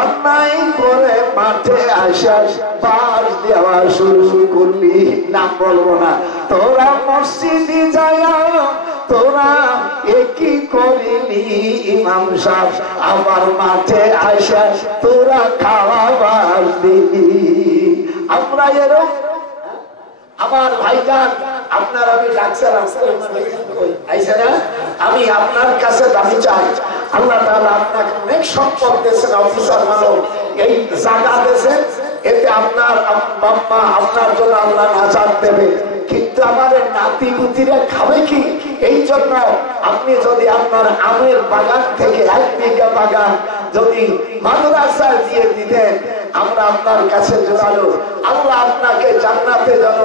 অন্যায় করে মাঠে আসার পাশ দেওয়া শুরু করলি। নাম বলবো না। তোরা মসজিদে যায়, তোরা একই করিনি ইমাম সাহেব, আবার মাঠে আসা তোরা খাওয়াবার দিলি। আমরা এরকম, আমার ভাইজান আপনার আমি ডাকছিলাম আইসে না, আমি আপনার কাছে দাবি চাই, আল্লাহ তাআলা আপনাকে অনেক সম্পদ দিয়েছেন, অফিসার মানব, এই জায়গা দিয়েছেন, এতে আপনার বাবা আপনার জন্য আল্লাহ নাজাত দেবে। কিন্তু আমাদের নাতি পুতিরা খাবে কি? এই জন্য আপনি যদি আপনার আমের বাগান থেকে 1 বিঘা বাগান যদি মাদ্রাসায় দিয়ে দিতেন, আমরা আপনার কাছে জোরালো, আল্লাহ আপনাকে জান্নাতে যেন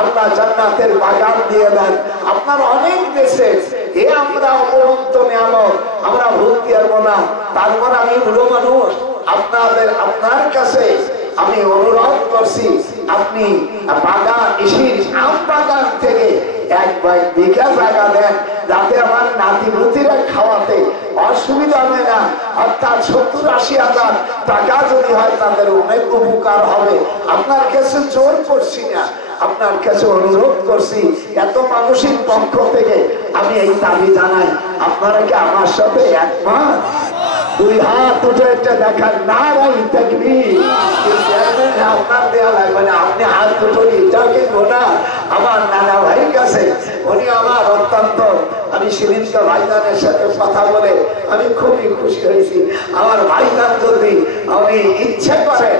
আল্লাহ জান্নাতের বাগান দিয়ে দেন। আপনার অনেক দেশে এ আমরা অপরন্ত নিয়ামত, আমরা ভুলতে পারবো না। তারপর আমি বুড়ো মানুষ, আপনার কাছে আমি অনুরোধ করছি, আপনি বাগান ইসির আম বাগান থেকে 1 বিঘা জায়গা দেন, যাতে আমার নাতি পুতিরা খাওয়াতে অসুবিধা হবে না। অর্থাৎ 70-80 হাজার টাকা যদি হয় তাদের অনেক উপকার হবে। আপনার কাছে জোর করছি না, আপনার কাছে অনুরোধ করছি, এত মানুষের পক্ষ থেকে আমি এই দাবি জানাই। আপনারা কি আমার সাথে একমত? 2 হাত উঠে একটা দেখার, নারাই তাকবীর। আপনার দেওয়া লাগবে না, আপনি হাত উঠুন, এটাও কি গোনা? আমার নানা ভাইয়ের কাছে, উনি আমার অত্যন্ত, আমি সেদিনকে ভাইজানের সাথে কথা বলে আমি খুবই খুশি হয়েছি। আমার ভাইজান যদি উনি ইচ্ছে করে,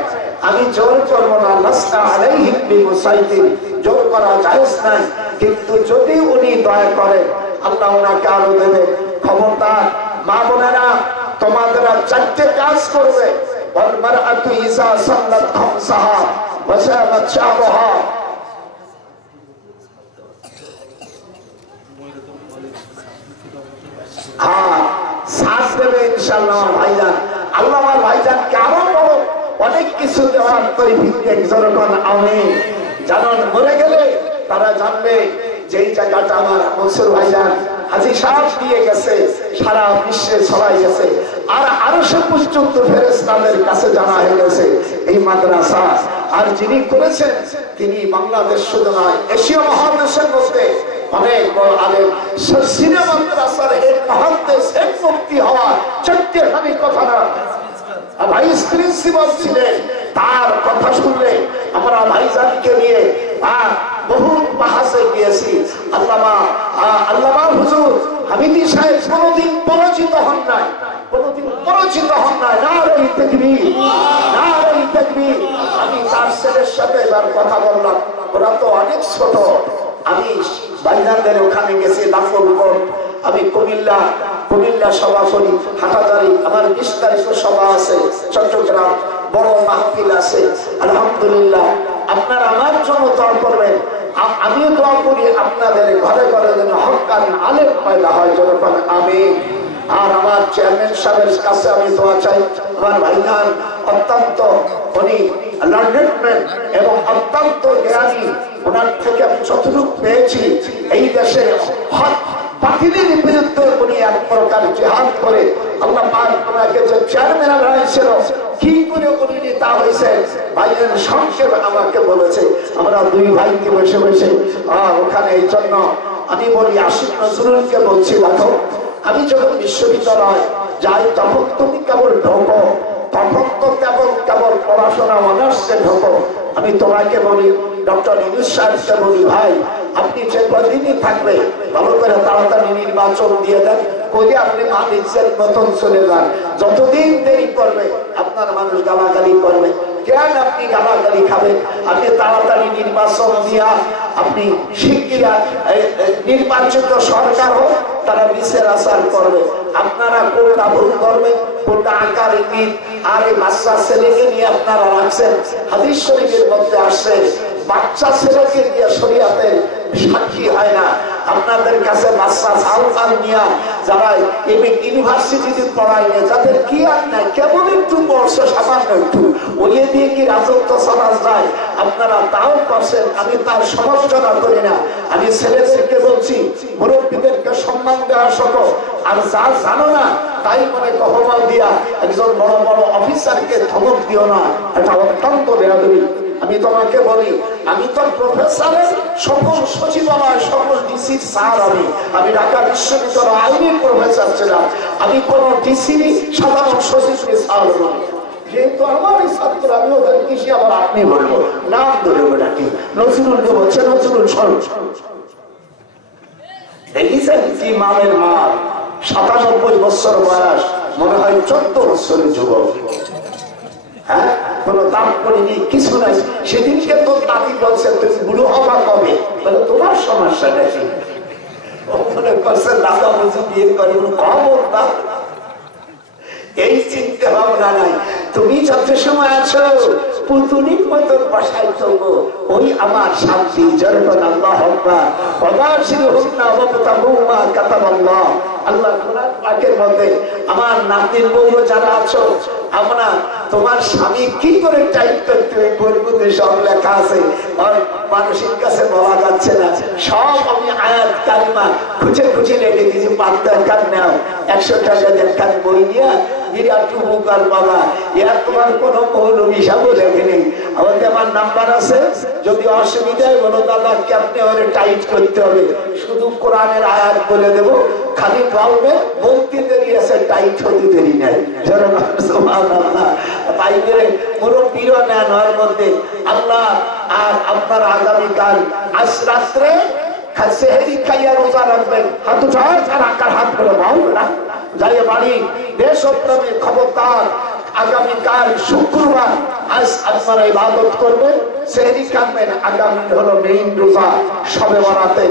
আমি জোর করবো না, লাস্তা আলাইহিম বিমুসাইতির, জোর করা জায়েজ নাই। কিন্তু যদি উনি দয়া করে, আল্লাহ ওনাকে আরো দেবে। খবরদার মা বোনেরা, তোমাদের 4টে কাজ করবে। والمرأة إذا صلت خمسها وسامت شهرها। সাথ দেবে ইনশাআল্লাহ ভাইজান। আল্লাহ আমার ভাইজানকে আরো বড় অনেক কিছু দেওয়ার তৌফিক দেন। যখন আমি জানান মরে গেলে তারা জানবে যে এই জায়গাটা আমার মনসুর ভাইজান হাজী সাহেব দিয়ে গেছে, সারা বিশ্বে ছড়াই গেছে, আর আরশে পর্যন্ত ফেরেশতাদের কাছে জানা হয়ে গেছে এই মাদ্রাসা। আর যিনি করেছেন তিনি বাংলাদেশ শুধু নয়, এশিয়া মহাদেশের মধ্যে অনেক বড় আলেম। সিনে মাদ্রাসার হেড মহাদেশ, হেড মুফতি হওয়া 4টি কথা না, ভাইস প্রিন্সিপাল ছিলেন। তার কথা শুনলে আমরা ভাইজানকে নিয়ে বহু বাহাসে গিয়েছি। আল্লামা হুজুর হামিদি সাহেব কোনদিন পরাজিত হন নাই, কোনদিন পরাজিত হন নাই। নারে তাকবীর, নারে তাকবীর। আমি তার ছেলের সাথে এবার কথা বললাম, ওরা তো অনেক ছোট। আমি ভাইজানদের ওখানে গেছি দাফনপুর, আমি কুমিল্লা সভা করি, হাটাজারি আমার 20 তারিখে সভা আছে, চট্টগ্রাম বড় মাহফিল আছে আলহামদুলিল্লাহ আপনারা আমার জন্য দোয়া করবেন আমিও দোয়া করি আপনাদের ঘরে ঘরে যেন হক্কানি আলেম পয়দা হয় যখন আমিন আর আমার চেয়ারম্যান সাহেবের কাছে আমি দোয়া চাই আমার ভাইজান অত্যন্ত উনি লার্নেড ম্যান এবং অত্যন্ত জ্ঞানী ওনার থেকে আমি যতটুকু পেয়েছি এই দেশে হক বাতিলের বিরুদ্ধে উনি এক প্রকার জিহাদ করে আল্লাহ পাক ওনাকে যে চেয়ারম্যান হয়েছিল কি করে উনি নেতা হয়েছে ভাইয়ের সংক্ষেপে আমাকে বলেছে আমরা দুই ভাইকে বসে বসে ওখানে এই জন্য আমি বলি আশিক নজরুলকে বলছি দেখো আমি যখন বিশ্ববিদ্যালয় যাই তখন তুমি কেবল ঢোকো তখন তো কেবল পড়াশোনা অনার্সে ঢোকো আমি তোমাকে বলি ডক্টর ইউনূস সাহেবকে বলি ভাই আপনি যে কদিনই থাকবে ভালো করে তাড়াতাড়ি নির্বাচন দিয়ে দেন করে আপনি মানুষের মতন চলে যান যতদিন দেরি করবে আপনার মানুষ গালাগালি করবে কেন আপনি গালাগালি খাবেন আপনি তাড়াতাড়ি নির্বাচন দিয়া আপনি শিক্ষিরা নির্বাচিত সরকার হোক তারা বিচার আচার করবে আপনারা কোনটা ভুল করবে কোনটা আকার ইঙ্গিত আর এই বাচ্চা ছেলেকে নিয়ে আপনারা রাখছেন হাদিস শরীফের মধ্যে আসছে বাচ্চা ছেলেকে নিয়ে শরীয়তের সাক্ষী হয় না আপনাদের কাছে বাচ্চা সালমান নিয়া যারা ইউনিভার্সিটিতে পড়ায় না যাদের কি আর নাই কেমন একটু পড়ছে সামান্য একটু ওই দিয়ে কি রাজত্ব চালা যায় আপনারা তাও করছেন আমি তার সমালোচনা করি না আমি ছেলেদেরকে বলছি মুরব্বীদেরকে সম্মান দেওয়া সহ আর যা জানো না তাই মনে কহমল দিয়া একজন বড় বড় অফিসারকে ধমক দিও না এটা অত্যন্ত বেয়াদবি আমি তোমাকে বলি আমি তো প্রফেসরের সকল সচিবালয় সকল ডিসির স্যার আমি ঢাকা বিশ্ববিদ্যালয় আইনের প্রফেসর ছিলাম আমি কোন ডিসির সাধারণ সচিবের স্যার নই যেহেতু আমার ছাত্র আমি ওদের কৃষি আবার আপনি বলবো নাম ধরে ডাকি নজরুলকে বলছে নজরুল সরল দেখেছেন কি মামের মাল ৯৭ বছর বয়স মনে হয় ১৪ বছরের যুবক হ্যাঁ কোনো দাম করিনি কিছু নাই সেদিনকে তো দাবি বলছে তুমি বুড়ো হবা কবে বলে তোমার সমস্যা নাকি মনে করছে দাদা বুঝি বিয়ে করি খবর না এই চিন্তা ভাবনা নাই তুমি যত সময় আছো পুতুলির মতন বাসায় চলবো ওই আমার শান্তি জরবন আল্লাহ আকবার ওয়াদাশির হুসনা ওয়াবতাবুমা কাতাবাল্লাহ আল্লাহ কোরআন পাকের মধ্যে আমার নাতির বউরা যারা আছো আমরা তোমার স্বামী কি করে টাইপ করতে হয় বইগুলোতে সব লেখা আছে আর মানুষের কাছে বলা যাচ্ছে না সব আমি আয়াত কালিমা খুঁজে খুঁজে রেখে দিয়েছি ৫ টাকার নাও ১০০ টাকা দেখার বই নিয়ে বিরাট উপকার বাবা এর তোমার কোনো মৌলবী হিসাবও লেখে নেই আমাদের আমার নাম্বার আছে যদি অসুবিধায় বলো দাদা কেমনে ওরে টাইট করতে হবে শুধু কোরআনের আয়াত বলে দেবো খালি বলবে বলতে দেরি আছে টাইট হতে দেরি নাই তাই করে মুরব্বীরও নেন ওর মধ্যে আল্লাহ আর আপনার আগামীকাল আজ রাত্রে সেহেরি খাইয়া রোজা রাখবেন হাত উঠায় আর আকার হাত করে বাউ না যাই বাড়ি দেশপ্রেমে খবরদার আগামীকাল শুক্রবার আজ আপনারা ইবাদত করবেন সেহরি খাবেন আগামী হলো মেইন রোজা সবে বরাতে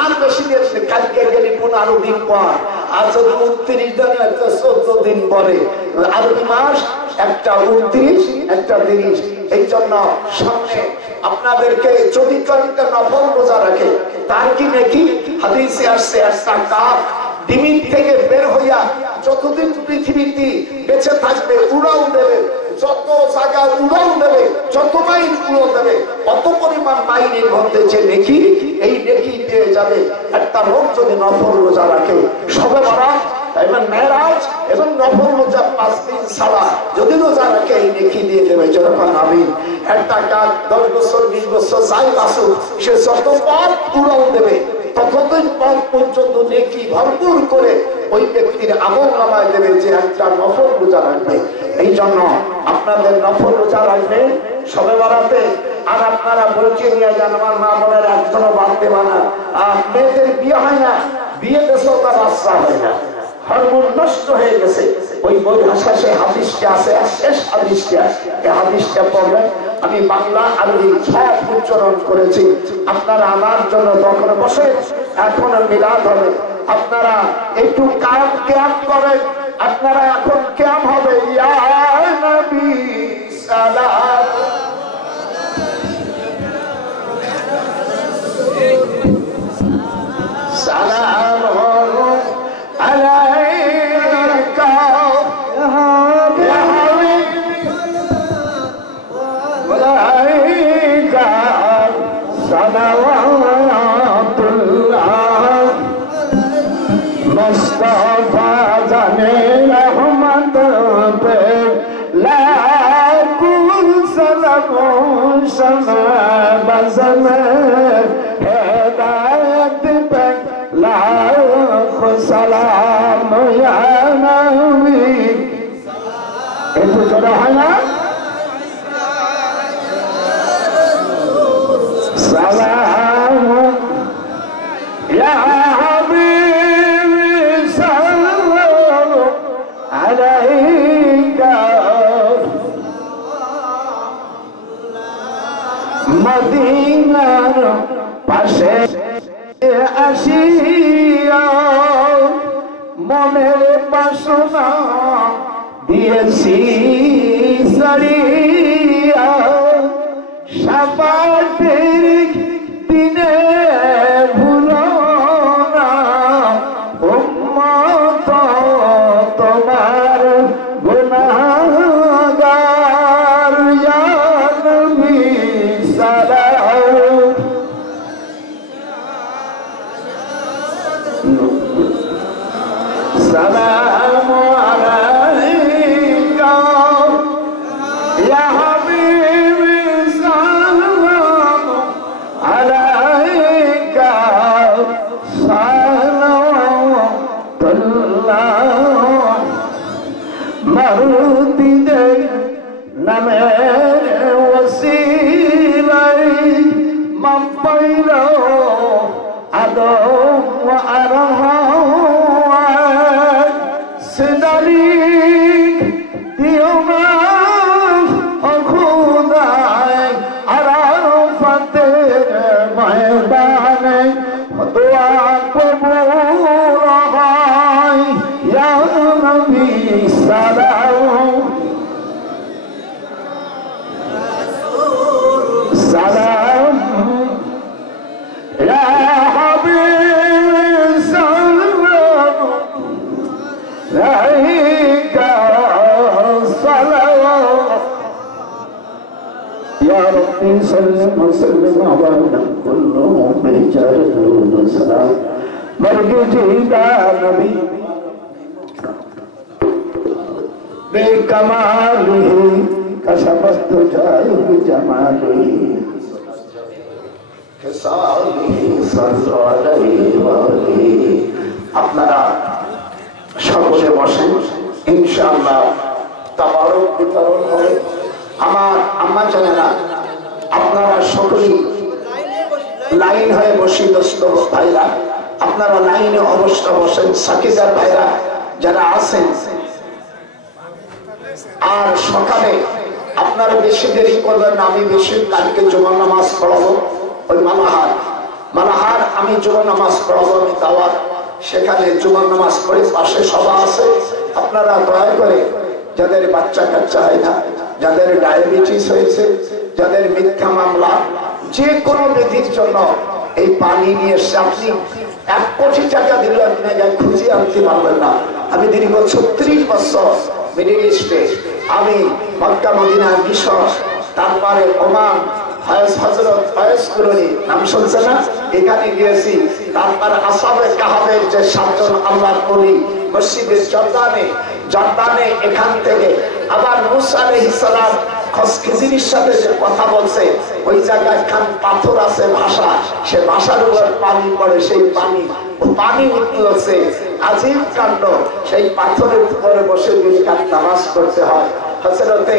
আর বেশি দিন কালকে গেলে 15 দিন পর আর যদি 29 দিন একটা 14 দিন পরে আরবি মাস একটা 29 একটা 30 এই জন্য সামনে আপনাদেরকে যদি কয়েকটা নফল রোজা রাখে তার কি নাকি হাদিসে আসছে একটা কাপ ডিমির থেকে বের হইয়া যতদিন পৃথিবীতে বেঁচে থাকবে উড়াল দেবে যত জায়গা উড়াল দেবে যত মাইল উড়াল দেবে অত পরিমাণ মাইলের মধ্যে যে নেকি এই নেকি পেয়ে যাবে একটা লোক যদি নফল রোজা রাখে সবে বরাত এবং মেরাজ এবং নফল রোজা 5 দিন ছাড়া যদি রোজা রাখে এই নেকি দিয়ে দেবে যখন আমিন একটা কাজ 10 বছর 20 বছর যাই বাসুক সে যত পথ উড়াল দেবে ততদিন পথ পর্যন্ত নেকি ভরপুর করে ওই ব্যক্তির আমল নামায় দেবে যে একটা নফল রোজা রাখবে এই জন্য আপনাদের নফল রোজা রাখবেন সবে বরাতে আর আপনারা বলছে নিয়ে যান আমার মা বোনের একজনও বাদ দেবা না আর মেয়েদের বিয়ে হয় না বিয়ে দেশেও তার বাচ্চা হয় না হরমোন নষ্ট হয়ে গেছে ওই বই ভাষা সে হাদিসটা আছে শেষ হাদিসটা এই হাদিসটা পড়বেন আমি বাংলা আরবি সব উচ্চারণ করেছি আপনারা আমার জন্য দখলে বসে এখন মিলাদ হবে আপনারা একটু ক্যাম্প করেন আপনারা এখন ক্যাম্প হবে ইয়া নবী সালাম সালাম আলাইকা ইয়া হাবিব আলাইকা সালাওয়াতুল্লাহ মুস্তাফা জানে রহমত পে লাকুল সালাম শামা বাজম হেদায়েত পে লাখ সালাম ইয়া নবী একটু জোরে হয় না সালাম ইয়া হাবিব সালাম আলাইকা মদিনার পাশে আসিয়া মনের বাসনা দিয়েছি সারিয়া সাফাতের দিনে ভুলো না উম্মত তোমার গুনাহগার ইয়া নবী সালাম সালাম আলাইকা ইয়া হাবিব সালাম আলাইকা সালাওয়াতুল্লাহ মারুদিদের নামে ওসিলাই মাপ পাইল আদম আরহাম সিদালি দিও না ও খুদায় আরাফাতের ময়দানে দোয়া কবুল হয় ইয়া নবী সালাম সালাম ইয়া হাবিব সালাম আলাইকা সালাম ইয়া রাব্বি সাল্লাম ওয়া সাল্লাম আলা কুল্লি বিজারুল সালাম মরগিদা নবী বেকামালিহি কাশাফত জাই জামালিহি আপনারা সকলে বসেন ইনশাআল্লাহ তাবারক বিতরণ হবে আমার আম্মা জানেনা আপনারা সকলেই লাইন হয়ে বসি দোস্ত ভাইরা আপনারা লাইনে অবশ্য বসেন সাকিদার ভাইরা যারা আছেন আর সকালে আপনারা বেশি দেরি করবেন না আমি বেশি কালকে জুমার নামাজ পড়াবো ওই মালাহার আমি জুমার নামাজ পড়াবো আমি দাওয়াত সেখানে জুমার নামাজ পড়ে পাশে সভা আছে আপনারা দয়া করে যাদের বাচ্চা কাচ্চা হয় না যাদের ডায়াবেটিস হয়েছে যাদের মিথ্যা মামলা যে কোনো বিধির জন্য এই পানি নিয়ে এসে আপনি 1 কোটি টাকা দিলে আপনি খুঁজে আনতে পারবেন না আমি দীর্ঘ 36 বছর মিডল ইস্টে আমি মক্কা মদিনা মিশর তারপরে ওমান হযরত ফয়েজ কুরনি নাম শুনছেন না এখানে গিয়েছি তারপরে আসহাবে কাহাবের যে 7 জন আল্লাহর ওলি মসজিদের জর্দানে এখান থেকে আবার মূসা আলাইহিস সালাম খিজিরির সাথে যে কথা বলছে ওই জায়গায় খান পাথর আছে ভাষা সে ভাষার উপর পানি পড়ে সেই পানি উঠছে আজীব কাণ্ড সেই পাথরের উপরে বসে বিকাত নামাজ করতে হয় হযরতে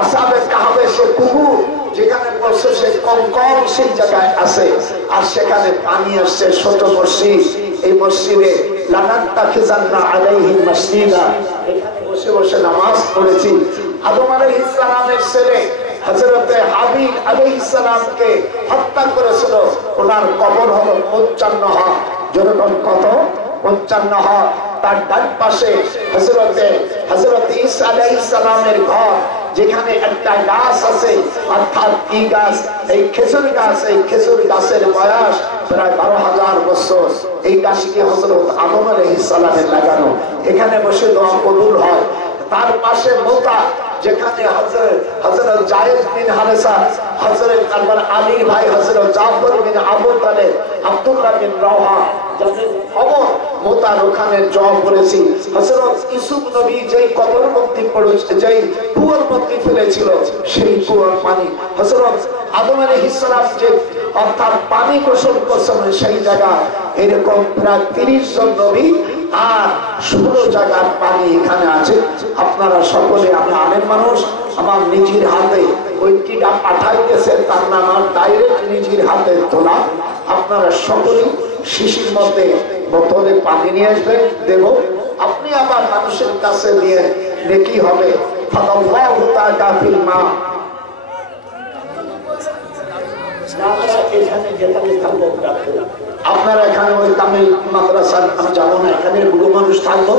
আসহাবে কাহাবের সে কুকুর যেখানে বসে সে কঙ্কর সেই জায়গায় আছে আর সেখানে পানি আসছে ছোট মসজিদ এই মসজিদে লানাত্তাখিজান্না আলাইহি মাসজিদা এখানে বসে বসে নামাজ পড়েছি আদম আলাইহিস সালামের ছেলে হযরতে হাবিল আলাইহিস সালামকে হত্যা করেছিল ওনার কবর হলো 55 হাত যেরকম কত 55 হাত তার ডান পাশে হযরত ঈসা আলাইহিস সালামের ঘর যেখানে একটা গাছ আছে, অর্থাৎ কি গাছ? এই খেজুর গাছ। এই খেজুর গাছের বয়স প্রায় 12,000 বছর। এই গাছটি হযরত আদম আলাইহিস সালামের লাগানো। এখানে বসে দোয়া কবুল হয়। তার পাশে মোতা, যেখানে হযরত জায়েদ বিন হারেসা, হযরত আলীর ভাই হযরত জাফর বিন আবু তালেব, আব্দুল্লাহ বিন রাওহা, যাদের খবর মোতার ওখানে জব করেছি। হযরত ইউসুফ নবী যেই কবর মধ্যে পড়েছে, যেই কুয়োর মধ্যে ফেলেছিল, সেই কুয়োর পানি হযরত আদম আলাইহিস সালাম যে অর্থাৎ পানি গোসল করছেন সেই জায়গা, এরকম প্রায় 30 জন নবী আর 16 জায়গার পানি এখানে আছে। আপনারা সকলে, আমি আলেম মানুষ, আমার নিজের হাতে ওইটিটা পাঠাইতেছে, তার নাম আমার ডাইরেক্ট নিজের হাতে তোলা। আপনারা সকলেই শিশির মধ্যে বোতলে পানি নিয়ে আসবেন, দেব। আপনি আবার মানুষের কাছে দিয়ে নেকি হবে। ফাদাল্লাহু তাআলা ফিল মা। আপনারা এখানে ওই তামিল মাদ্রাসার আমি যাবো না, এখানে বুড়ো মানুষ থাকবো,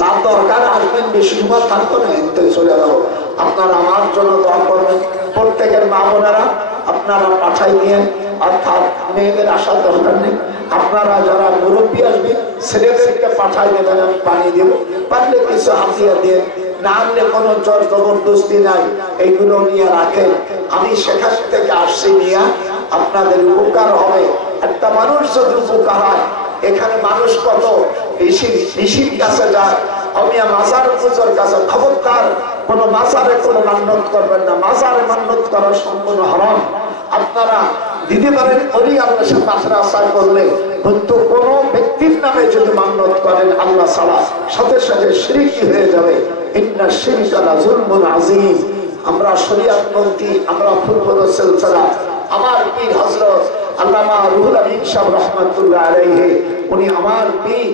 যার দরকার আসবেন, বেশি সময় থাকবো না, এতে চলে যাবো। আপনারা আমার জন্য দোয়া করবেন। প্রত্যেকের মা বোনেরা আপনারা পাঠাই নিয়ে, অর্থাৎ মেয়েদের আসার দরকার নেই। আপনারা যারা মুরব্বী আসবেন ছেলেদেরকে পাঠাই দেবেন, আমি পানি দেব। পারলে কিছু হাতিয়া দিয়ে, না আনলে কোনো জোর জবরদস্তি নাই, এইগুলো নিয়ে রাখেন। আমি সেখান থেকে আসছি নিয়ে, আপনাদের উপকার হবে। একটা মানুষ যদি উপকার হয়, এখানে মানুষ কত ঋষির কাছে যায়, আমি মাজার পুজোর কাছে। খবরদার কোন মাজারে কোনো মান্যত করবেন না, মাজারে মান্যত করা সম্পূর্ণ হারাম। আপনারা দিতে পারেন ওলি আল্লাহর সাথে আশরা করলে, কিন্তু কোন ব্যক্তির নামে যদি মান্যত করেন আল্লাহ ছাড়া, সাথে সাথে শিরকি হয়ে যাবে। ইন্না শিরকা লাযুলমুন আযীম। আমরা শরীয়তপন্থী, আমরা পূর্ব সিলসিলা। আমার পীর হযরত আল্লামা রুহুল আমিন সাহেব রাহমাতুল্লাহ আলাইহি, উনি আমার পীর।